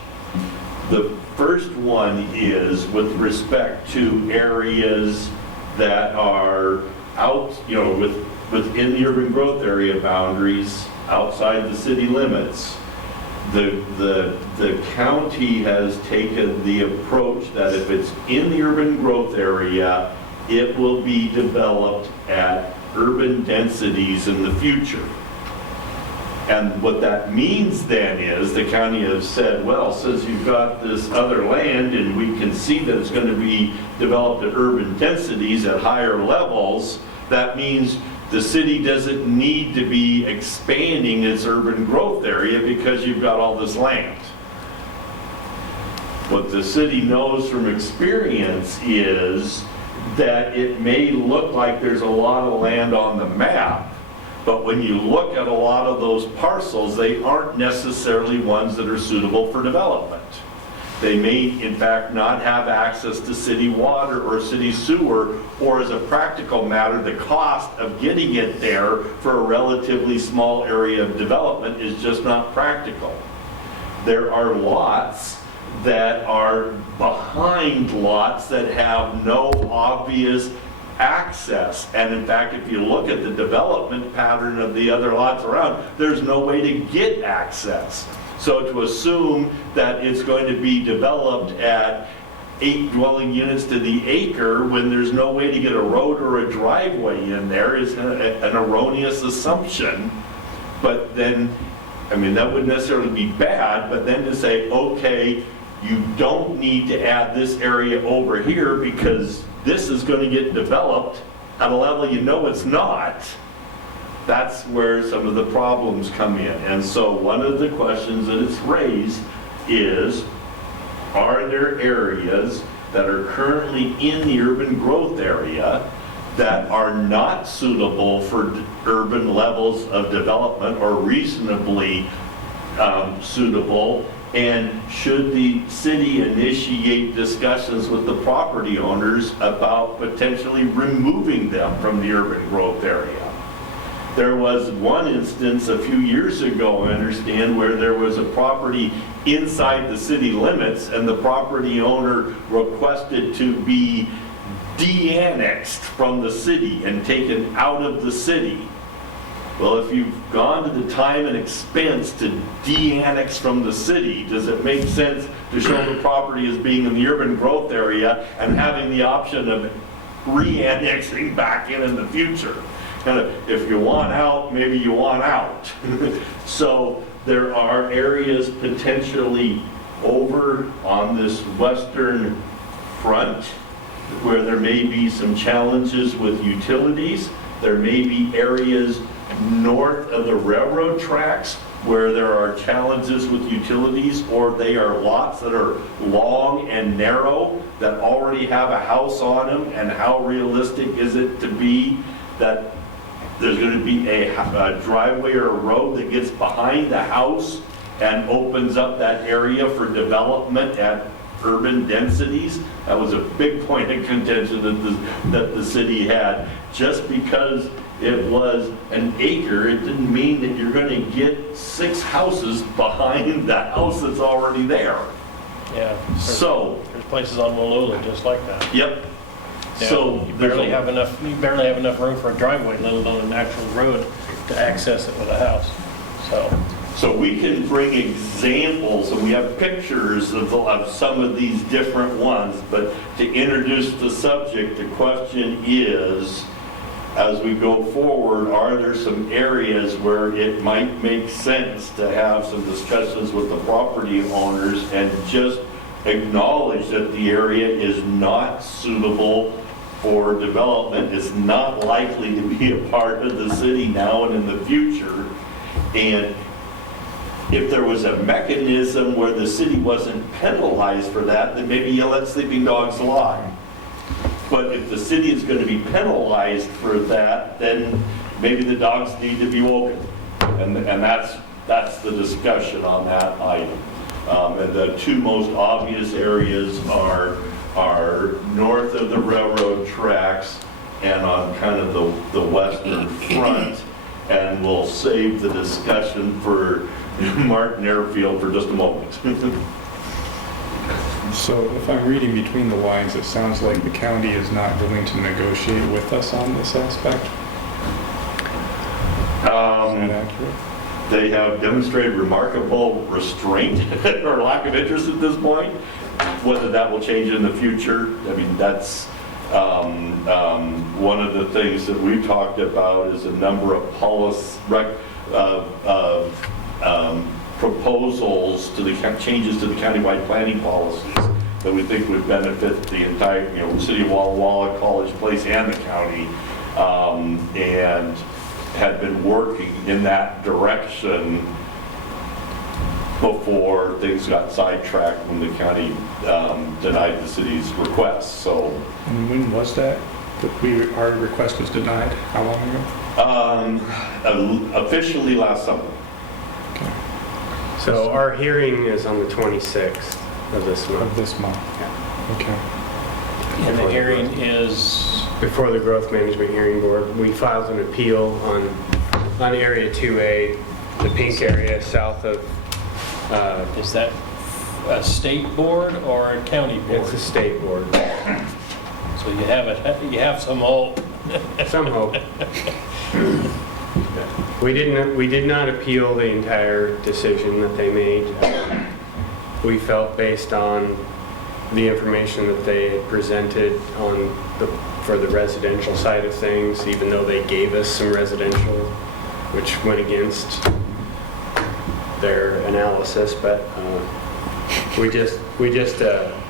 The first one is with respect to areas that are out, within the urban growth area boundaries, outside the city limits. The county has taken the approach that if it's in the urban growth area, it will be developed at urban densities in the future. And what that means then is the county has said, well, since you've got this other land and we can see that it's going to be developed at urban densities at higher levels, that means the city doesn't need to be expanding its urban growth area because you've got all this land. What the city knows from experience is that it may look like there's a lot of land on the map, but when you look at a lot of those parcels, they aren't necessarily ones that are suitable for development. They may, in fact, not have access to city water or city sewer, or as a practical matter, the cost of getting it there for a relatively small area of development is just not practical. There are lots that are behind lots that have no obvious access. And in fact, if you look at the development pattern of the other lots around, there's no way to get access. So to assume that it's going to be developed at 8 dwelling units to the acre when there's no way to get a road or a driveway in there is an erroneous assumption. But then, I mean, that wouldn't necessarily be bad, but then to say, okay, you don't need to add this area over here because this is going to get developed at a level you know it's not. That's where some of the problems come in. And so one of the questions that is raised is, are there areas that are currently in the urban growth area that are not suitable for urban levels of development or reasonably suitable? And should the city initiate discussions with the property owners about potentially removing them from the urban growth area? There was one instance a few years ago, I understand, where there was a property inside the city limits and the property owner requested to be de-annexed from the city and taken out of the city. Well, if you've gone to the time and expense to de-annex from the city, does it make sense to show the property as being in the urban growth area and having the option of re-annexing back in the future? And if you want out, maybe you want out. So there are areas potentially over on this western front where there may be some challenges with utilities. There may be areas north of the railroad tracks where there are challenges with utilities, or they are lots that are long and narrow that already have a house on them, and how realistic is it to be that there's going to be a driveway or a road that gets behind the house and opens up that area for development at urban densities? That was a big point of contention that the city had. Just because it was an acre, it didn't mean that you're going to get 6 houses behind the house that's already there. Yeah. So, There's places on Wallula just like that. yep. Yeah, So you barely have enough room for a driveway, let alone a natural road to access it with a house. So we can bring examples, and we have pictures of some of these different ones, but to introduce the subject, the question is, as we go forward, are there some areas where it might make sense to have some discussions with the property owners and just acknowledge that the area is not suitable for development, is not likely to be a part of the city now and in the future? And if there was a mechanism where the city wasn't penalized for that, then maybe you let sleeping dogs lie. But if the city is going to be penalized for that, then maybe the dogs need to be woken. And that's the discussion on that item. And the 2 most obvious areas are north of the railroad tracks and on kind of the western front. and we'll save the discussion for Martin Airfield for just a moment. So if I'm reading between the lines, it sounds like the county is not willing to negotiate with us on this aspect. Is that accurate? They have demonstrated remarkable restraint or lack of interest at this point. Whether that will change in the future, I mean, that's one of the things that we've talked about is a number of proposals to the changes to the countywide planning policies that we think would benefit the entire, city of Walla Walla, College Place, and the county, and had been working in that direction before things got sidetracked when the county denied the city's request. So, And when was that? Our request was denied? How long ago? officially last summer. Okay. So our hearing is on the 26th of this Of month. this month? Okay. And the hearing is, Before the Growth Management Hearing Board, we filed an appeal on Area 2A, the pink area south of, is that a state board or a county board? it's a state board. So you have some hope. Some hope. We did not appeal the entire decision that they made. We felt based on the information that they had presented for the residential side of things, even though they gave us some residential, which went against their analysis, but we just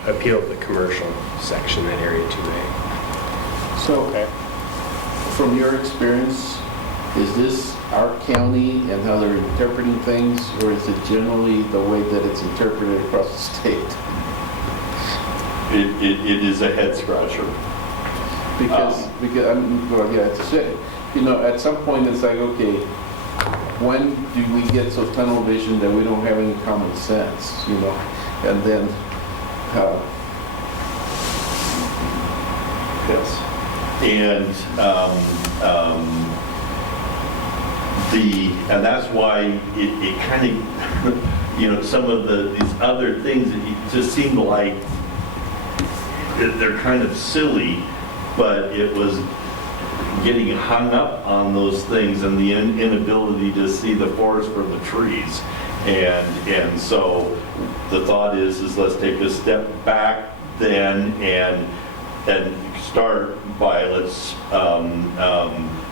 appealed the commercial section, that area 2A. So, Okay. from your experience, is this our county and how they're interpreting things, or is it generally the way that it's interpreted across the state? It is a head scratcher. Because I'm, well, yeah, it's it. At some point it's like, okay, when do we get so tunnel vision that we don't have any common sense, And then, Yes. And and that's why it kind of, some of these other things that just seem like they're kind of silly, but it was getting hung up on those things and the inability to see the forest from the trees. And so the thought is let's take a step back then and start by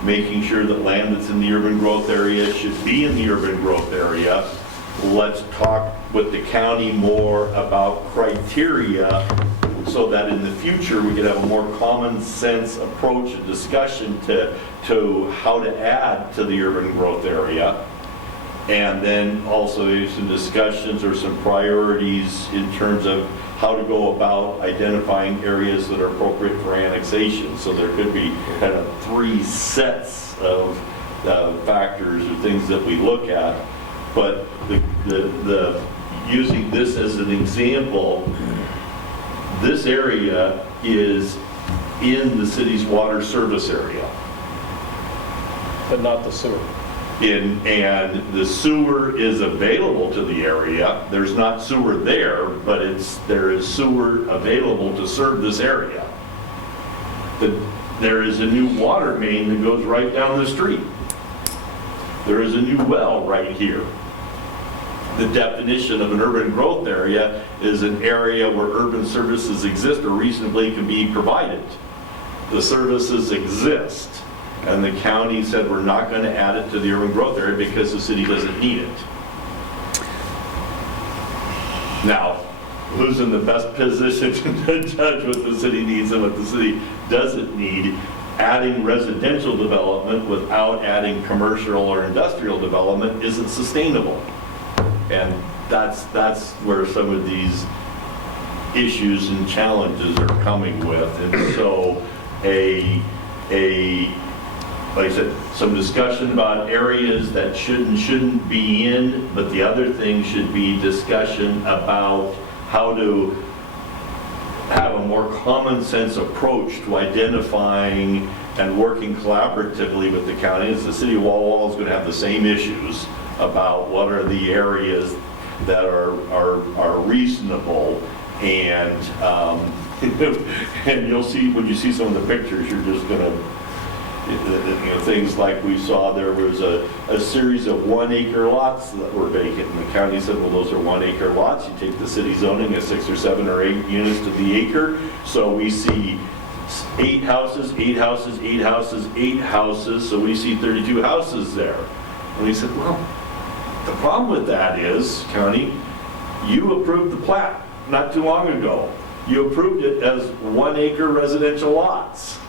making sure that land that's in the urban growth area should be in the urban growth area. Let's talk with the county more about criteria so that in the future we could have a more common sense approach and discussion to how to add to the urban growth area. And then also some discussions or some priorities in terms of how to go about identifying areas that are appropriate for annexation. So there could be kind of 3 sets of factors or things that we look at. But the using this as an example, this area is in the city's water service area. But not the sewer. And the sewer is available to the area. There's not sewer there, but there is sewer available to serve this area. There is a new water main that goes right down the street. There is a new well right here. The definition of an urban growth area is an area where urban services exist or reasonably can be provided. The services exist. And the county said we're not going to add it to the urban growth area because the city doesn't need it. Now, who's in the best position to judge what the city needs and what the city doesn't need? Adding residential development without adding commercial or industrial development isn't sustainable. And that's where some of these issues and challenges are coming with. And so like I said, some discussion about areas that should and shouldn't be in, but the other thing should be discussion about how to have a more common sense approach to identifying and working collaboratively with the county, as the city of Walla Walla is going to have the same issues about what are the areas that are reasonable, and and you'll see, when you see some of the pictures, you're just going to, things like we saw, there was a series of 1 acre lots that were vacant, and the county said, well, those are 1 acre lots. You take the city zoning at 6 or 7 or 8 units to the acre. So we see 8 houses, 8 houses, 8 houses, 8 houses. So we see 32 houses there. And he said, well, the problem with that is, county, you approved the plat not too long ago. You approved it as 1 acre residential lots.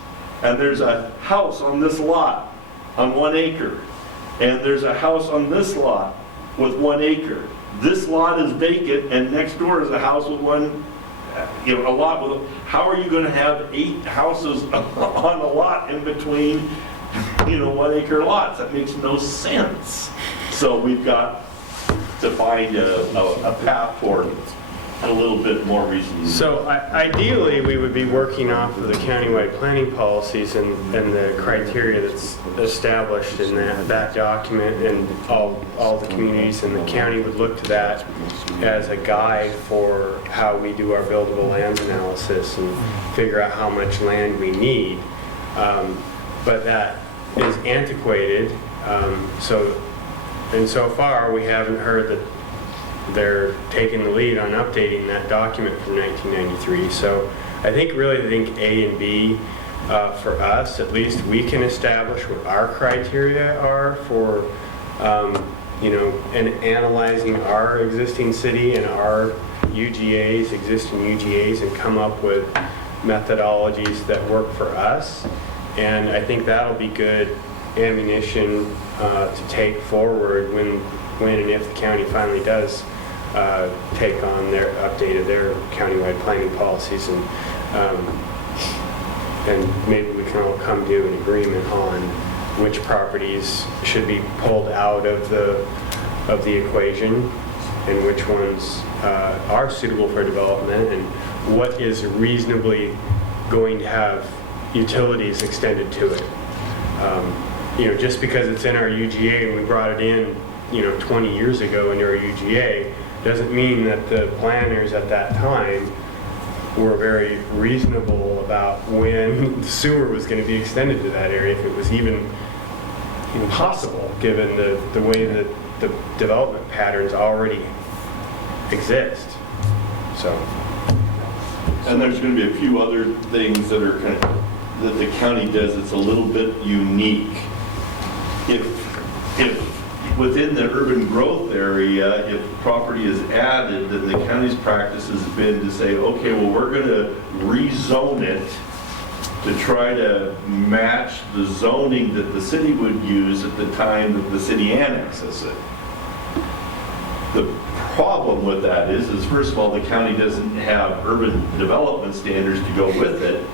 And there's a house on this lot on 1 acre. And there's a house on this lot with 1 acre. This lot is vacant, and next door is a house with a lot with, how are you going to have 8 houses on a lot in between, 1 acre lots? That makes no sense. So we've got to find a path forward. A little bit more reason. So ideally, we would be working off of the countywide planning policies and the criteria that's established in that document, and all the communities in the county would look to that as a guide for how we do our buildable lands analysis and figure out how much land we need. But that is antiquated. So far, we haven't heard that they're taking the lead on updating that document from 1993. So I think A and B, for us, at least we can establish what our criteria are for, and analyzing our existing city and our existing UGAs, and come up with methodologies that work for us. And I think that'll be good ammunition to take forward when and if the county finally does take on updated their countywide planning policies, and maybe we can all come to an agreement on which properties should be pulled out of the equation and which ones are suitable for development, and what is reasonably going to have utilities extended to it. Just because it's in our UGA and we brought it in 20 years ago into our UGA, doesn't mean that the planners at that time were very reasonable about when the sewer was going to be extended to that area, if it was even possible, given the way that the development patterns already exist. So. And there's going to be a few other things that are that the county does that's a little bit unique. If within the urban growth area, if property is added, then the county's practice has been to say, okay, well, we're going to rezone it to try to match the zoning that the city would use at the time that the city annexes it. The problem with that is first of all, the county doesn't have urban development standards to go with it,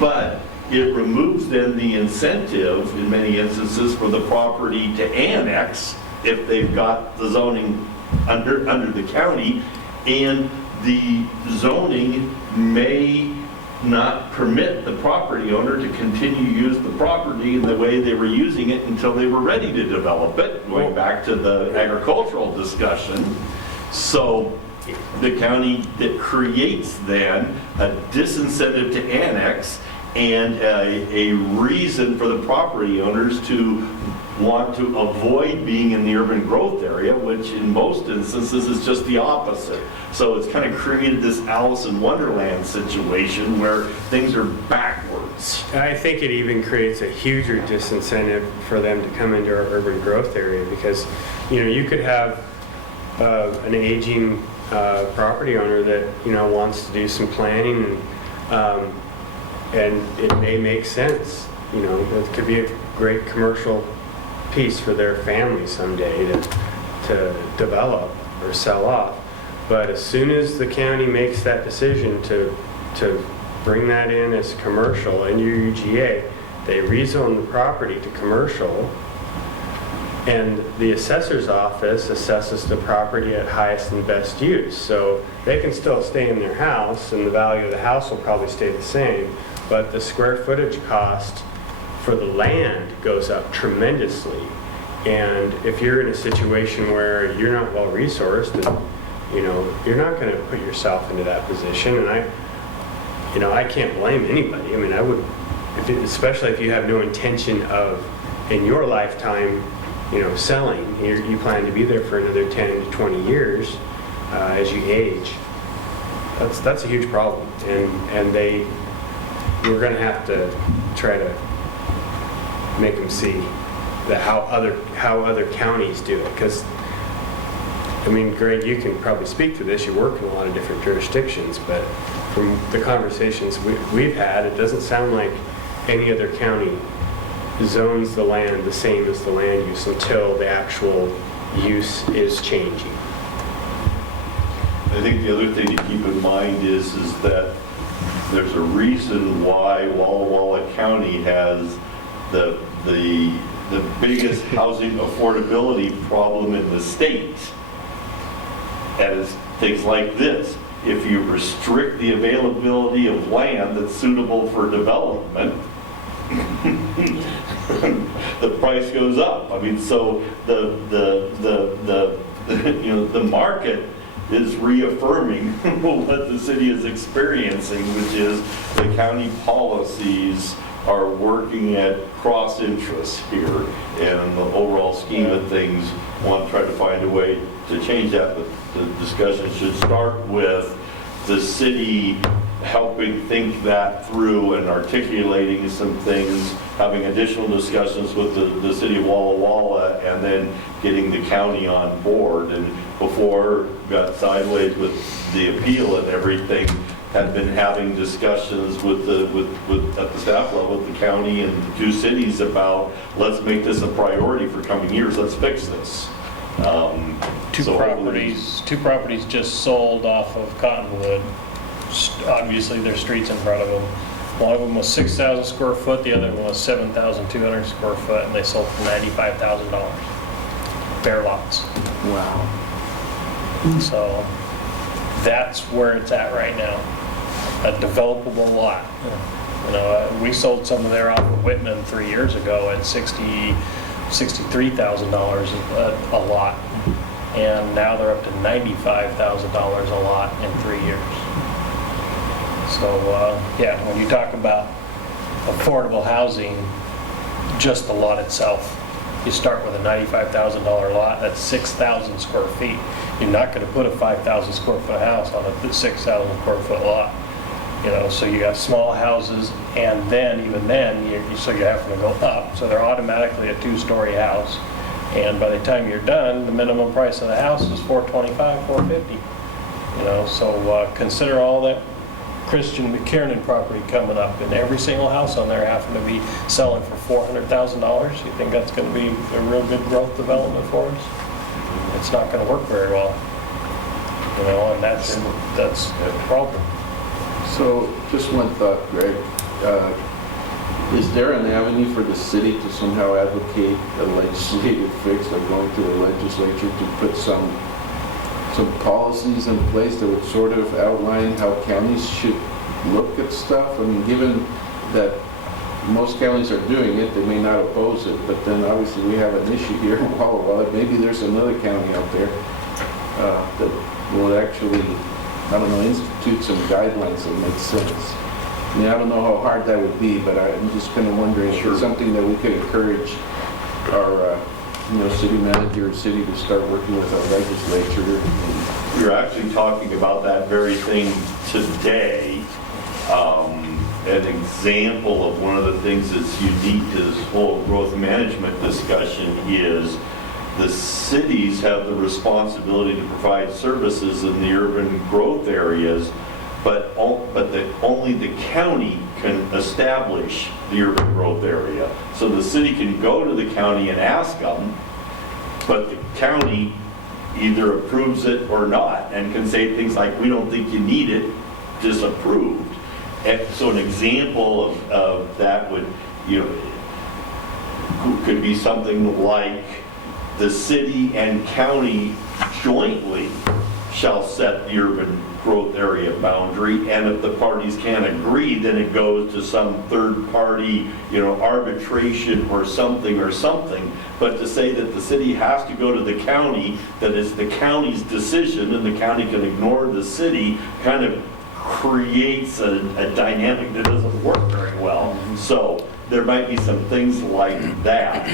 but it removes then the incentive in many instances for the property to annex if they've got the zoning under the county, and the zoning may not permit the property owner to continue to use the property in the way they were using it until they were ready to develop it, going back to the agricultural discussion. So the county that creates then a disincentive to annex and a reason for the property owners to want to avoid being in the urban growth area, which in most instances is just the opposite. So it's kind of created this Alice in Wonderland situation where things are backwards. I think it even creates a huger disincentive for them to come into our urban growth area, because you could have an aging property owner that wants to do some planning, and it may make sense. It could be a great commercial piece for their family someday to develop or sell off. But as soon as the county makes that decision to bring that in as commercial in your UGA, they rezone the property to commercial, and the assessor's office assesses the property at highest and best use. So they can still stay in their house, and the value of the house will probably stay the same, but the square footage cost for the land goes up tremendously. And if you're in a situation where you're not well resourced, and, you know, you're not going to put yourself into that position. And I can't blame anybody. I mean, I would, especially if you have no intention of, in your lifetime, you know, selling. You plan to be there for another 10 to 20 years as you age. That's a huge problem, and we're going to have to try to make them see that how other counties do it. Because, I mean, Greg, you can probably speak to this. You work in a lot of different jurisdictions, but from the conversations we've had, it doesn't sound like any other county zones the land the same as the land use until the actual use is changing. I think the other thing to keep in mind is that there's a reason why Walla Walla County has the biggest housing affordability problem in the state. And it's things like this. If you restrict the availability of land that's suitable for development, the price goes up. I mean, so the market is reaffirming what the city is experiencing, which is the county policies are working at cross interests here, and in the overall scheme of things, want to try to find a way to change that. But the discussion should start with the city helping think that through and articulating some things, having additional discussions with the city of Walla Walla, and then getting the county on board. And before got sideways with the appeal and everything, had been having discussions with at the staff level, with the county and the two cities about, let's make this a priority for coming years, let's fix this. Two properties just sold off of Cottonwood. Obviously, there's streets in front of them. One of them was 6,000 square foot, the other one was 7,200 square foot, and they sold for $95,000. Bare lots. Wow. So that's where it's at right now. A developable lot. You know, we sold some of there off of Whitman 3 years ago at $63,000 a lot, and now they're up to $95,000 a lot in 3 years. So yeah, when you talk about affordable housing, just the lot itself, you start with a $95,000 lot, that's 6,000 square feet. You're not going to put a 5,000 square foot house on a 6,000 square foot lot. You know, so you have small houses, and then even then, so you're having to go up. So they're automatically a 2-story house, and by the time you're done, the minimum price of the house is $425, $450. You know, so consider all that Christian McKiernan property coming up, and every single house on there having to be selling for $400,000. You think that's going to be a real good growth development for us? It's not going to work very well. You know, and that's the problem. So, just one thought, Greg. Is there an avenue for the city to somehow advocate a legislative fix, like going to the legislature to put some policies in place that would sort of outline how counties should look at stuff? I mean, given that most counties are doing it, they may not oppose it, but then obviously we have an issue here in Walla Walla. Maybe there's another county out there that will actually, I don't know, institute some guidelines that make sense. I mean, I don't know how hard that would be, but I'm just kind of wondering if it's something that we could encourage our city manager or city to start working with our legislature. You're actually talking about that very thing today. An example of one of the things that's unique to this whole growth management discussion is the cities have the responsibility to provide services in the urban growth areas, but only the county can establish the urban growth area. So the city can go to the county and ask them, but the county either approves it or not, and can say things like, we don't think you need it, disapproved. And so an example of that would, could be something like the city and county jointly shall set the urban growth area boundary, and if the parties can't agree, then it goes to some third party, arbitration or something. But to say that the city has to go to the county, that it's the county's decision and the county can ignore the city, kind of creates a dynamic that doesn't work very well. So there might be some things like that.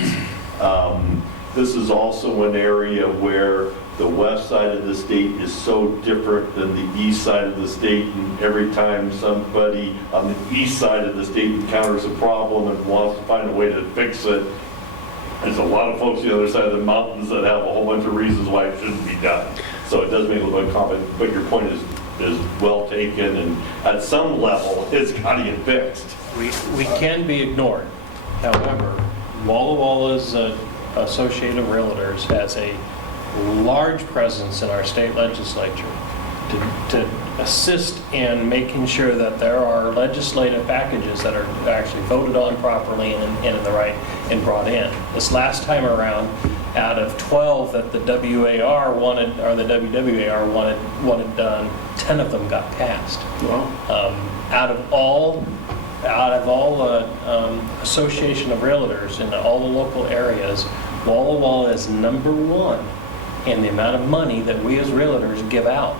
This is also an area where the west side of the state is so different than the east side of the state, and every time somebody on the east side of the state encounters a problem and wants to find a way to fix it, there's a lot of folks on the other side of the mountains that have a whole bunch of reasons why it shouldn't be done. So it does make a little bit common, but your point is well taken, and at some level, it's got to get fixed. We can be ignored. However, Walla Walla's Association of Realtors has a large presence in our state legislature to assist in making sure that there are legislative packages that are actually voted on properly and in the right and brought in. This last time around, out of 12 that the WAR wanted, or the WWAR wanted done, 10 of them got passed. Wow. Out of all Association of Realtors in all the local areas, Walla Walla is #1 in the amount of money that we as realtors give out.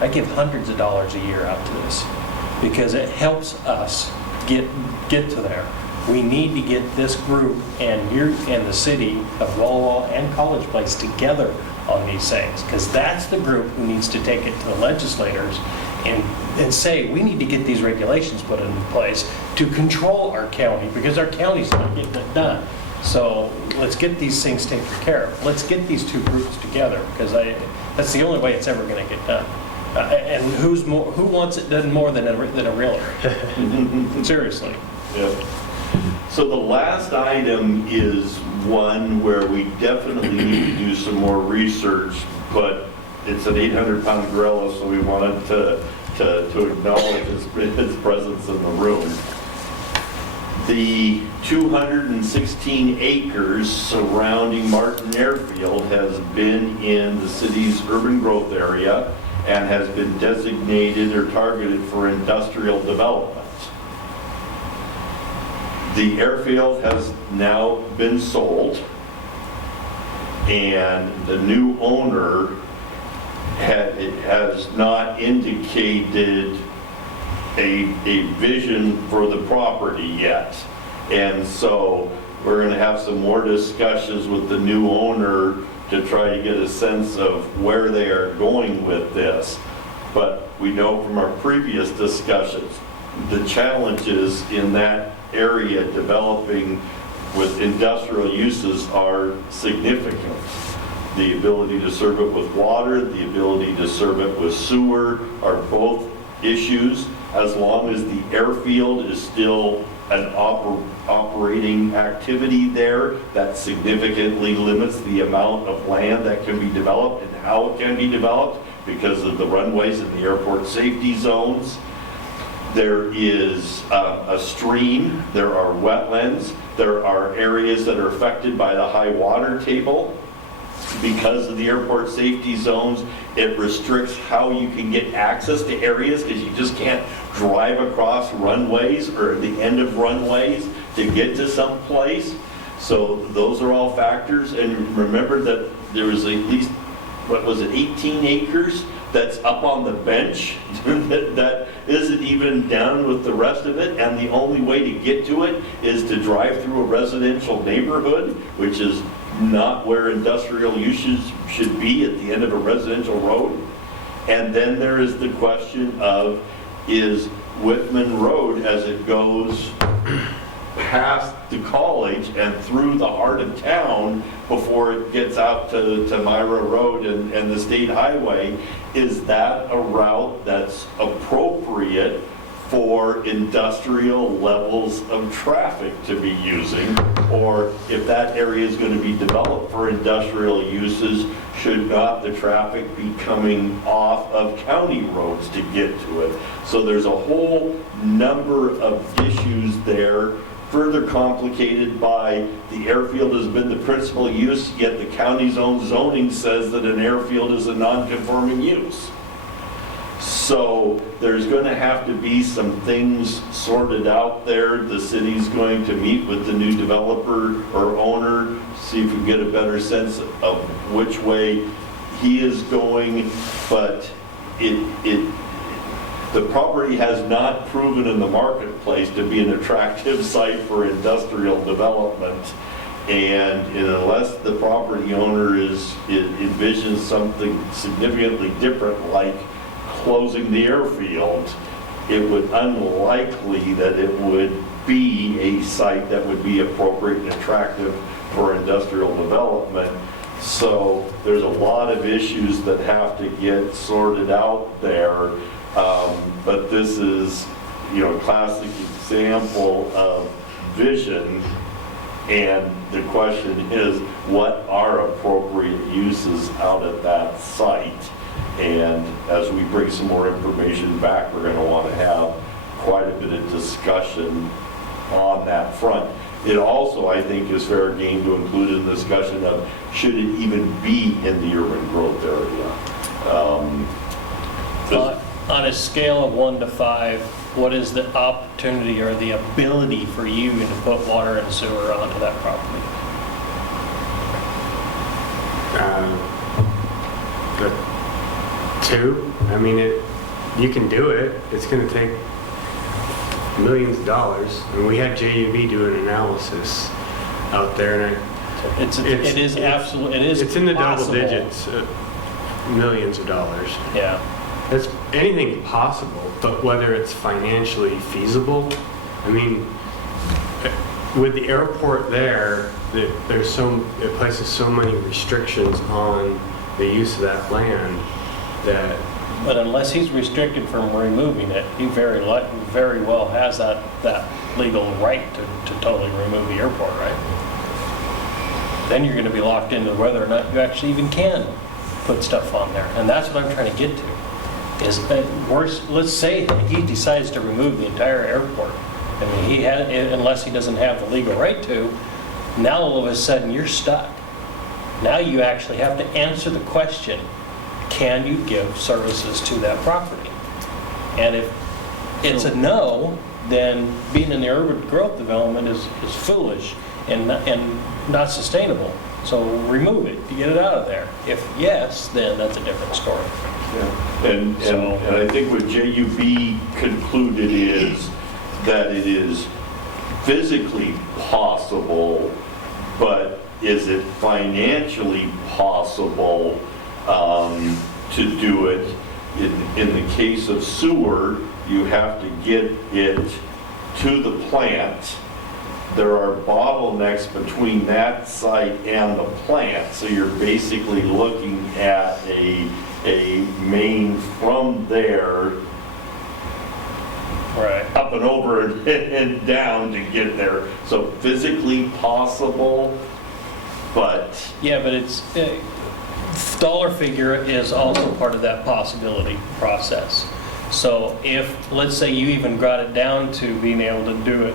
I give hundreds of dollars a year out to this because it helps us get to there. We need to get this group and the city of Walla Walla and College Place together on these things, because that's the group who needs to take it to the legislators and say, we need to get these regulations put into place to control our county, because our county's not getting it done. So let's get these things taken care of. Let's get these two groups together, because that's the only way it's ever going to get done. And who wants it done more than a realtor? Seriously. Yep. So the last item is one where we definitely need to do some more research, but it's an 800-pound gorilla, so we wanted to acknowledge its presence in the room. The 216 acres surrounding Martin Airfield has been in the city's urban growth area and has been designated or targeted for industrial development. The airfield has now been sold, and the new owner has not indicated a vision for the property yet. And so we're going to have some more discussions with the new owner to try to get a sense of where they are going with this. But we know from our previous discussions, the challenges in that area developing with industrial uses are significant. The ability to serve it with water, the ability to serve it with sewer are both issues. As long as the airfield is still an operating activity there, that significantly limits the amount of land that can be developed and how it can be developed because of the runways and the airport safety zones. There is a stream, there are wetlands, there are areas that are affected by the high water table. Because of the airport safety zones, it restricts how you can get access to areas because you just can't drive across runways or the end of runways to get to some place. So those are all factors. And remember that there was at least, 18 acres that's up on the bench that isn't even down with the rest of it, and the only way to get to it is to drive through a residential neighborhood, which is not where industrial uses should be at the end of a residential road. And then there is the question of, is Whitman Road, as it goes past the college and through the heart of town before it gets out to Myra Road and the state highway, is that a route that's appropriate for industrial levels of traffic to be using? Or if that area is going to be developed for industrial uses, should not the traffic be coming off of county roads to get to it? So there's a whole number of issues there further complicated by the airfield has been the principal use, yet the county's own zoning says that an airfield is a non-conforming use. So there's going to have to be some things sorted out there. The city's going to meet with the new developer or owner, see if we can get a better sense of which way he is going. But the property has not proven in the marketplace to be an attractive site for industrial development. And unless the property owner envisions something significantly different, like closing the airfield, it would unlikely that it would be a site that would be appropriate and attractive for industrial development. So there's a lot of issues that have to get sorted out there. But this is, a classic example of vision. And the question is, what are appropriate uses out at that site? And as we bring some more information back, we're going to want to have quite a bit of discussion on that front. It also, I think, is fair game to include in the discussion of should it even be in the urban growth area. On a scale of 1 to 5, what is the opportunity or the ability for you to put water and sewer onto that property? The 2, I mean, you can do it. It's going to take millions of dollars. And we had JUB do an analysis out there, and It's in the double possible. digits, millions of dollars. Yeah. It's anything possible, but whether it's financially feasible, I mean, with the airport there, it places so many restrictions on the use of that land that. But unless he's restricted from removing it, he very well has that legal right to totally remove the airport, right? Then you're going to be locked into whether or not you actually even can put stuff on there. And that's what I'm trying to get to. Is that let's say that he decides to remove the entire airport. I mean, unless he doesn't have the legal right to, now all of a sudden you're stuck. Now you actually have to answer the question, can you give services to that property? And if it's a no, then being in the urban growth development is foolish and not sustainable. So remove it, get it out of there. If yes, then that's a different story. Yeah. And I think what JUB concluded is that it is physically possible, but is it financially possible to do it? In the case of sewer, you have to get it to the plant. There are bottlenecks between that site and the plant, so you're basically looking at a main from there Right. up and over and down to get there. So physically possible, but Yeah, but it's, dollar figure is also part of that possibility process. So if, let's say you even got it down to being able to do it,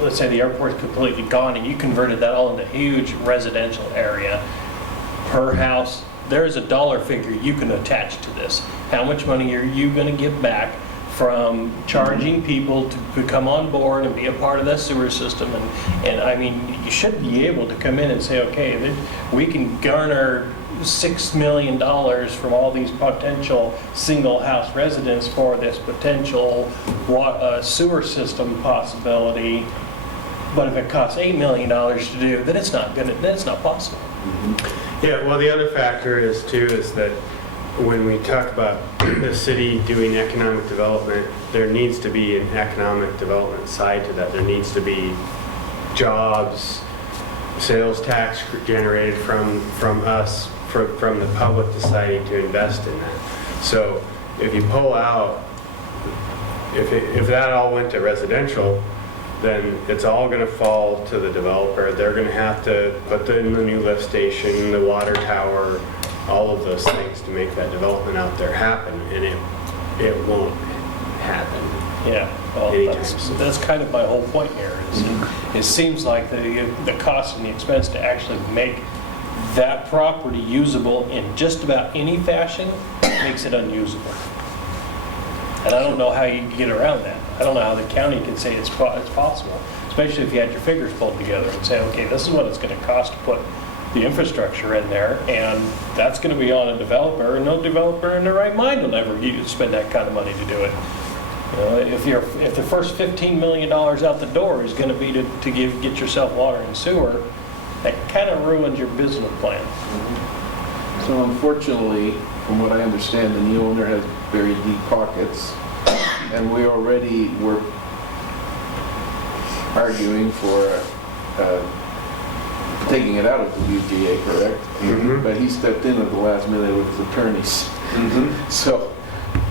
let's say the airport's completely gone and you converted that all into a huge residential area per house, there is a dollar figure you can attach to this. How much money are you going to get back from charging people to come on board and be a part of that sewer system? And I mean, you should be able to come in and say, okay, we can garner $6 million from all these potential single house residents for this potential sewer system possibility. But if it costs $8 million to do, then it's not possible. Yeah, well, the other factor is that when we talk about the city doing economic development, there needs to be an economic development side to that. There needs to be jobs, sales tax generated from us, from the public deciding to invest in that. So if you pull out, if that all went to residential, then it's all going to fall to the developer. They're going to have to put in the new lift station, the water tower, all of those things to make that development out there happen, and it won't happen. Yeah, well, Anytime that's, soon. that's kind of my whole point here, is it seems like the cost and the expense to actually make that property usable in just about any fashion makes it unusable. And I don't know how you can get around that. I don't know how the county can say it's possible, especially if you had your figures pulled together and say, okay, this is what it's going to cost to put the infrastructure in there, and that's going to be on a developer, and no developer in their right mind will ever spend that kind of money to do it. You know, if the first $15 million out the door is going to be to get yourself water and sewer, that kind of ruins your business plan. So unfortunately, from what I understand, the new owner has very deep pockets, and we already were arguing for taking it out of the UGA, correct? Mhm. But he stepped in at the last minute with his attorneys. So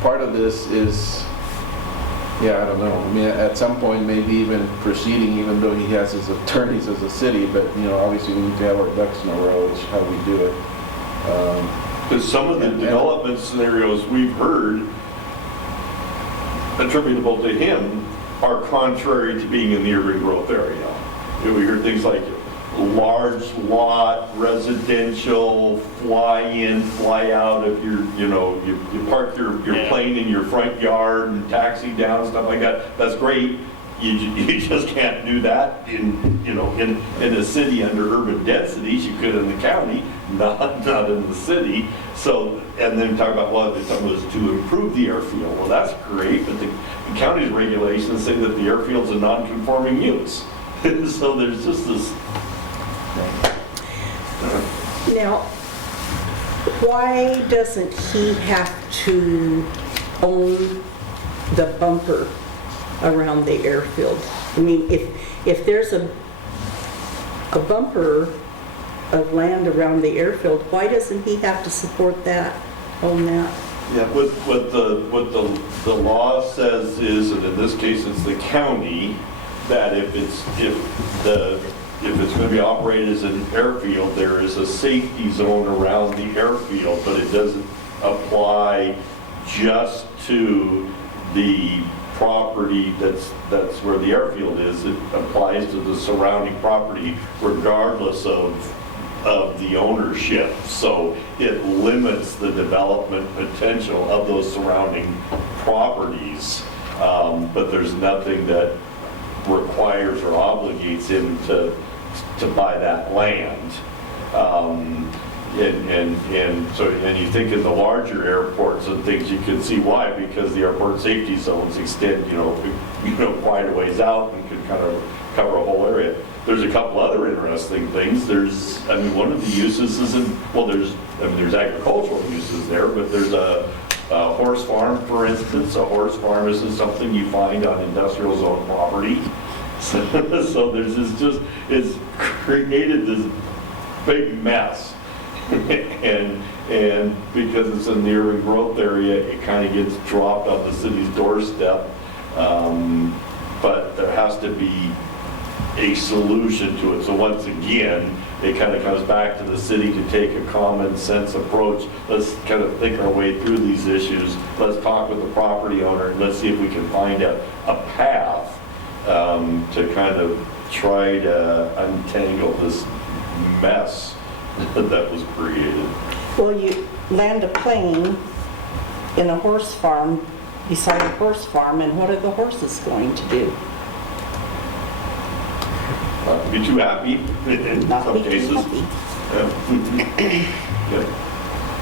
part of this is, yeah, I don't know. I mean, at some point, maybe even proceeding, even though he has his attorneys as a city, but, you know, obviously we need to have our ducks in a row, is how we do it. Because some of the development scenarios we've heard attributable to him are contrary to being in the urban growth area. You know, we hear things like large lot, residential, fly in, fly out. If you're, you know, you park your Yeah. plane in your front yard and taxi down, stuff like that, that's great. You just can't do that in, you know, in a city under urban densities. You could in the county, not in the city. So, and then talk about, well, if something was to improve the airfield. Well, that's great, but the county's regulations say that the airfield's a non-conforming use. So there's just this. Now, why doesn't he have to own the bumper around the airfield? I mean, if there's a bumper of land around the airfield, why doesn't he have to support that, own that? Yeah, what the law says is, and in this case it's the county, that if it's going to be operated as an airfield, there is a safety zone around the airfield, but it doesn't apply just to the property that's where the airfield is. It applies to the surrounding property regardless of the ownership. So it limits the development potential of those surrounding properties, but there's nothing that requires or obligates him to buy that land. And you think in the larger airports and things, you can see why, because the airport safety zones extend, you know, quite a ways out and can kind of cover a whole area. There's a couple other interesting things. One of the uses is there's agricultural uses there, but there's a horse farm, for instance. A horse farm isn't something you find on industrial zone property. So it's created this big mess. and because it's in the urban growth area, it kind of gets dropped on the city's doorstep. But there has to be a solution to it. So once again, it kind of comes back to the city to take a common sense approach. Let's kind of think our way through these issues. Let's talk with the property owner and let's see if we can find a path to kind of try to untangle this mess that was created. Well, you land a plane in a horse farm, beside a horse farm, and what are the horses going to do? Be too happy in Not some be too cases. happy. Yeah.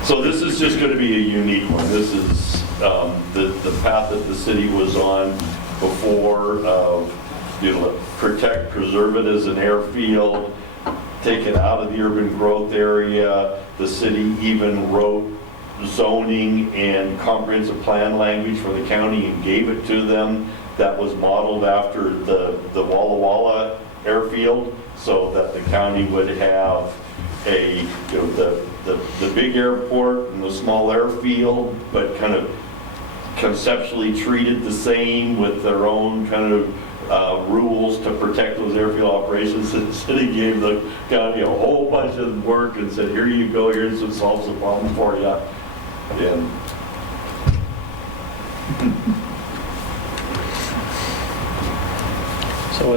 So this is just going to be a unique one. This is the path that the city was on before of, protect, preserve it as an airfield, take it out of the urban growth area. The city even wrote zoning and comprehensive plan language for the county and gave it to them. That was modeled after the Walla Walla airfield, so that the county would have the big airport and the small airfield, but kind of conceptually treated the same with their own kind of rules to protect those airfield operations. The city gave the county a whole bunch of work and said, here you go, here's what solves the problem for you. And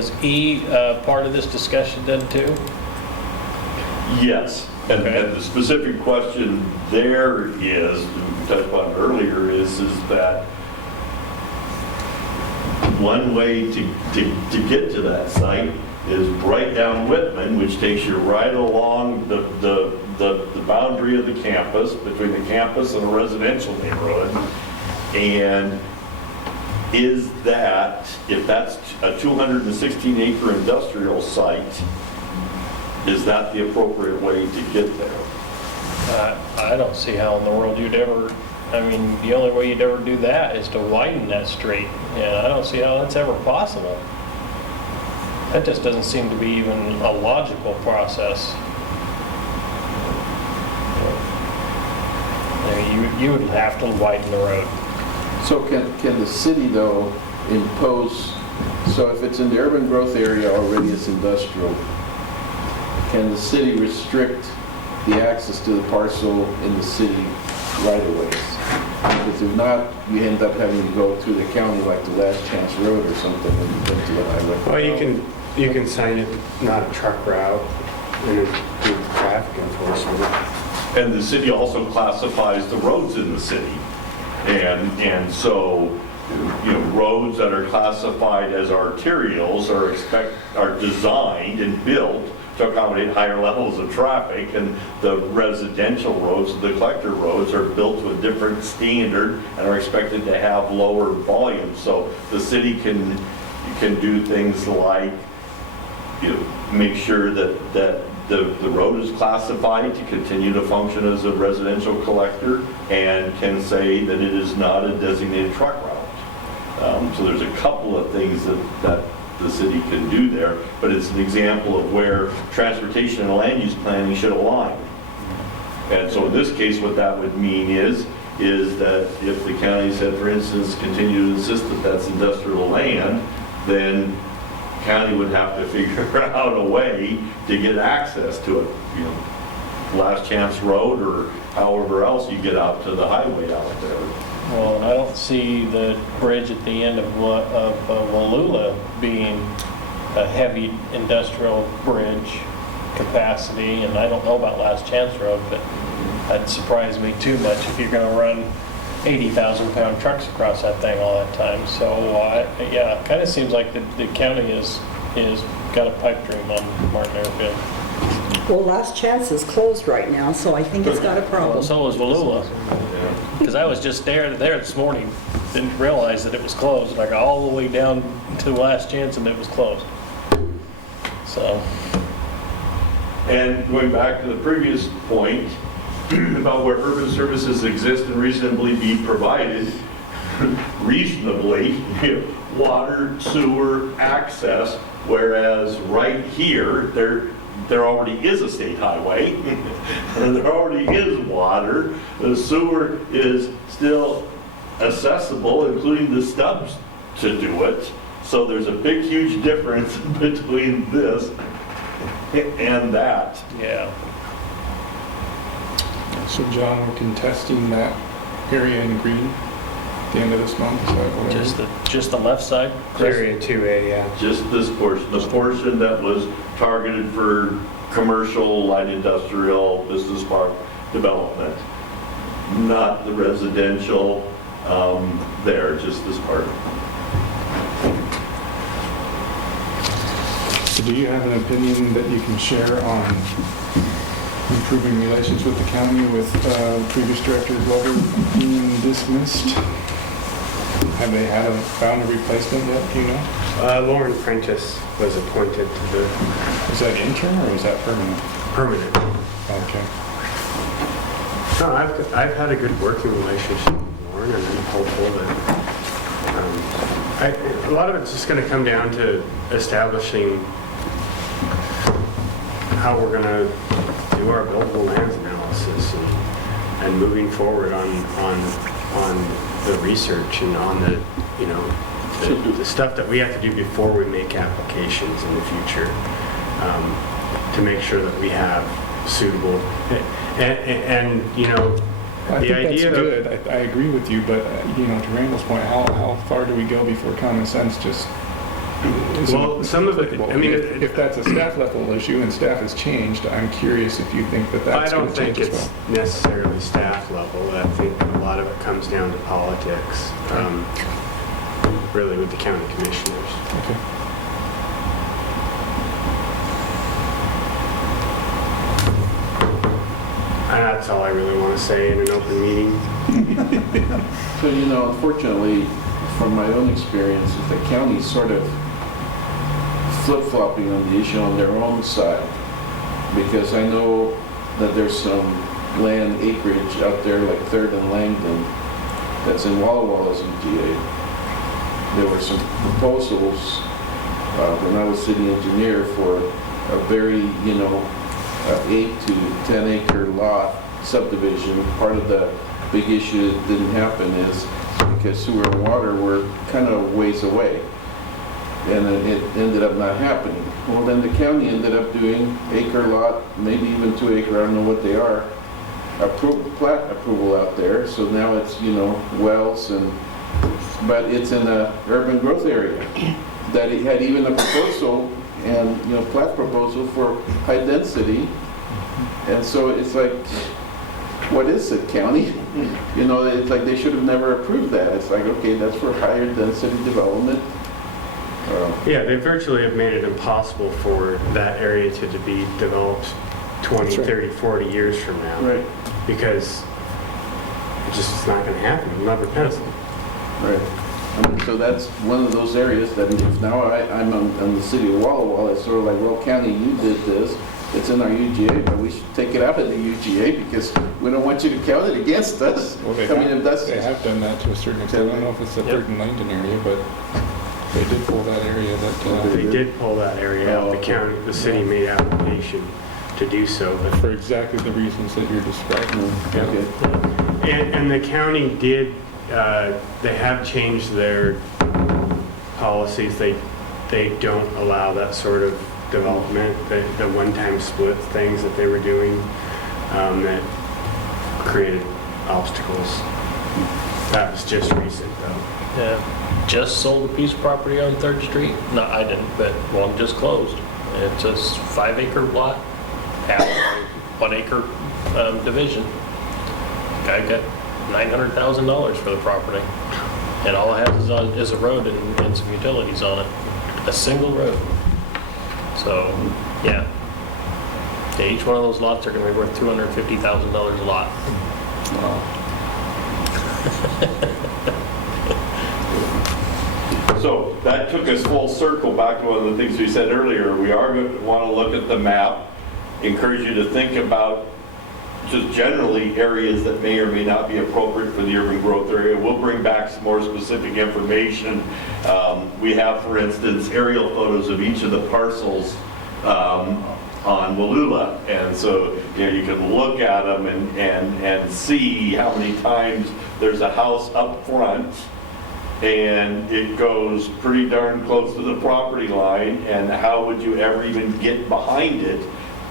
Was E part of this discussion then too? Yes, and Okay. and the specific question there is, we touched upon earlier, is that one way to get to that site is right down Whitman, which takes you right along the boundary of the campus, between the campus and the residential neighborhood. And is that, if that's a 216 acre industrial site, is that the appropriate way to get there? I don't see how in the world you'd ever, I mean, the only way you'd ever do that is to widen that street. And I don't see how that's ever possible. That just doesn't seem to be even a logical process. I mean, you would have to widen the road. So can the city though impose, so if it's in the urban growth area already it's industrial, can the city restrict the access to the parcel in the city right of ways? Because if not, you end up having to go through the county like the Last Chance Road or something when you come to the highway. Well, you can sign it not a truck route and do traffic enforcement. And the city also classifies the roads in the city. And so, you know, roads that are classified as arterials are designed and built to accommodate higher levels of traffic, and the residential roads, the collector roads, are built to a different standard and are expected to have lower volume. So the city can do things like, you know, make sure that the road is classified to continue to function as a residential collector, and can say that it is not a designated truck route. So there's a couple of things that the city can do there, but it's an example of where transportation and land use planning should align. And so in this case, what that would mean is that if the county said, for instance, continue to insist that that's industrial land, then county would have to figure out a way to get access to it, you know, Last Chance Road or however else you get out to the highway out there. Well, and I don't see the bridge at the end of Wallula being a heavy industrial bridge capacity, and I don't know about Last Chance Road, but that'd surprise me too much if you're going to run 80,000 pound trucks across that thing all that time. So yeah, it kind of seems like the county is got a pipe dream on Martin Airfield. Well, Last Chance is closed right now, so I think it's got a Well, problem. so is Wallula. Because I was just there this morning, didn't realize that it was closed. I got all the way down to Last Chance and it was closed. So, And going back to the previous point about where urban services exist and reasonably be provided, reasonably, you know, water, sewer, access, whereas right here, there already is a state highway, and there already is water. The sewer is still accessible, including the stubs to do it. So there's a big, huge difference between this and that. yeah. So John, we're contesting that area in green at the end of this month, is that what it is? Just the left side? Area 2A, yeah. Just this portion, the portion that was targeted for commercial, light industrial, business park development, not the residential there, just this part. So do you have an opinion that you can share on improving relations with the county with previous director Glover being dismissed? Have they found a replacement yet, do you know? Lauren Prentice was appointed to the Is that interim or is that permanent? permanent. Okay. No, I've had a good working relationship with Lauren, and I'm hopeful that a lot of it's just going to come down to establishing how we're going to do our buildable lands analysis and moving forward on the research and on the, you know, the stuff that we have to do before we make applications in the future, to make sure that we have suitable and you know, I the think that's idea good. I agree with you, but you know, to Randall's point, how far do we go before common sense just Well, some of it, I mean, If that's a staff level issue and staff has changed, I'm curious if you think that I that's going don't to think change as it's well. necessarily staff level. I think a lot of it comes down to politics, really with the county commissioners. Okay. And that's all I really want to say in an open meeting. So, unfortunately, from my own experience, the county's sort of flip-flopping on the issue on their own side. Because I know that there's some land acreage out there like 3rd and Langdon that's in Walla Walla's UGA. There were some proposals when I was city engineer for a very, 8 to 10 acre lot subdivision. Part of the big issue that didn't happen is because sewer and water were kind of ways away. And then it ended up not happening. Well, then the county ended up doing acre lot, maybe even 2 acre, I don't know what they are, plat approval out there. So now it's, wells but it's in a urban growth area. That it had even a proposal and, plat proposal for high density. And so it's like, what is it, county? It's like they should have never approved that. It's like, okay, that's for higher density development. Yeah, they virtually have made it impossible for that area to be developed 20, That's right. 30, 40 years from now. Right, Because it's just not going to happen. It'll never pencil. right. So that's one of those areas that if now I'm on the city of Walla Walla, it's sort of like, well, county, you did this. It's in our UGA, but we should take it out of the UGA because we don't want you to count it against us. Well, I mean, if that's... they have done that to a certain extent. I don't know if it's the 3rd and Langdon area, but they did pull that area that... They did pull that area out. The city made application to do so. But for exactly the reasons that you're describing. Okay. And the county did, they have changed their policies. They don't allow that sort of development, the one-time split things that they were doing that created obstacles. That was just recent though. Yeah, just sold a piece of property on 3rd Street. No, I didn't, but one just closed. It's a 5 acre lot, half 1 acre division. Guy got $900,000 for the property. And all it has is a road and some utilities on it. A single road. So, yeah. Each one of those lots are going to be worth $250,000 a lot. So that took us full circle back to one of the things we said earlier. We are going to want to look at the map, encourage you to think about just generally areas that may or may not be appropriate for the urban growth area. We'll bring back some more specific information. We have, for instance, aerial photos of each of the parcels on Wallula. And so you can look at them and see how many times there's a house up front and it goes pretty darn close to the property line, and how would you ever even get behind it?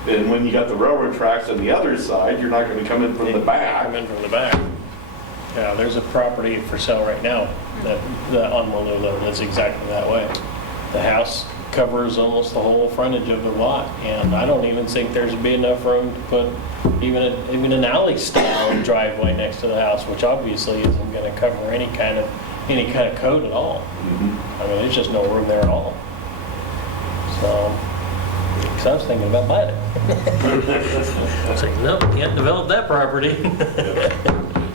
And when you got the railroad tracks on the other side, you're not going to come in from the back. Come in from the back. Yeah, there's a property for sale right now that on Wallula that's exactly that way. The house covers almost the whole frontage of the lot, and I don't even think there's be enough room to put even an alley style driveway next to the house, which obviously isn't going to cover any kind of code at all. I mean, there's just no room there at all. So. Because I was thinking about buying it. I was like, no, can't develop that property.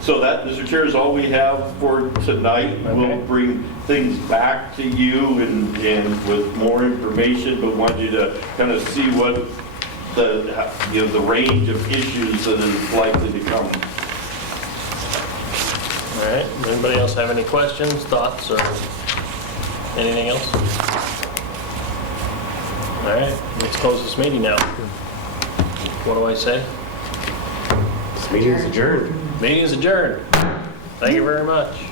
So that, Mr. Chair, is all we have for tonight. Okay. We'll bring things back to you and with more information, but want you to kind of see what the range of issues that is likely to come. All right, anybody else have any questions, thoughts, or anything else? All right, let's close this meeting now. What do I say? This meeting is adjourned. Meeting is adjourned. Thank you very much.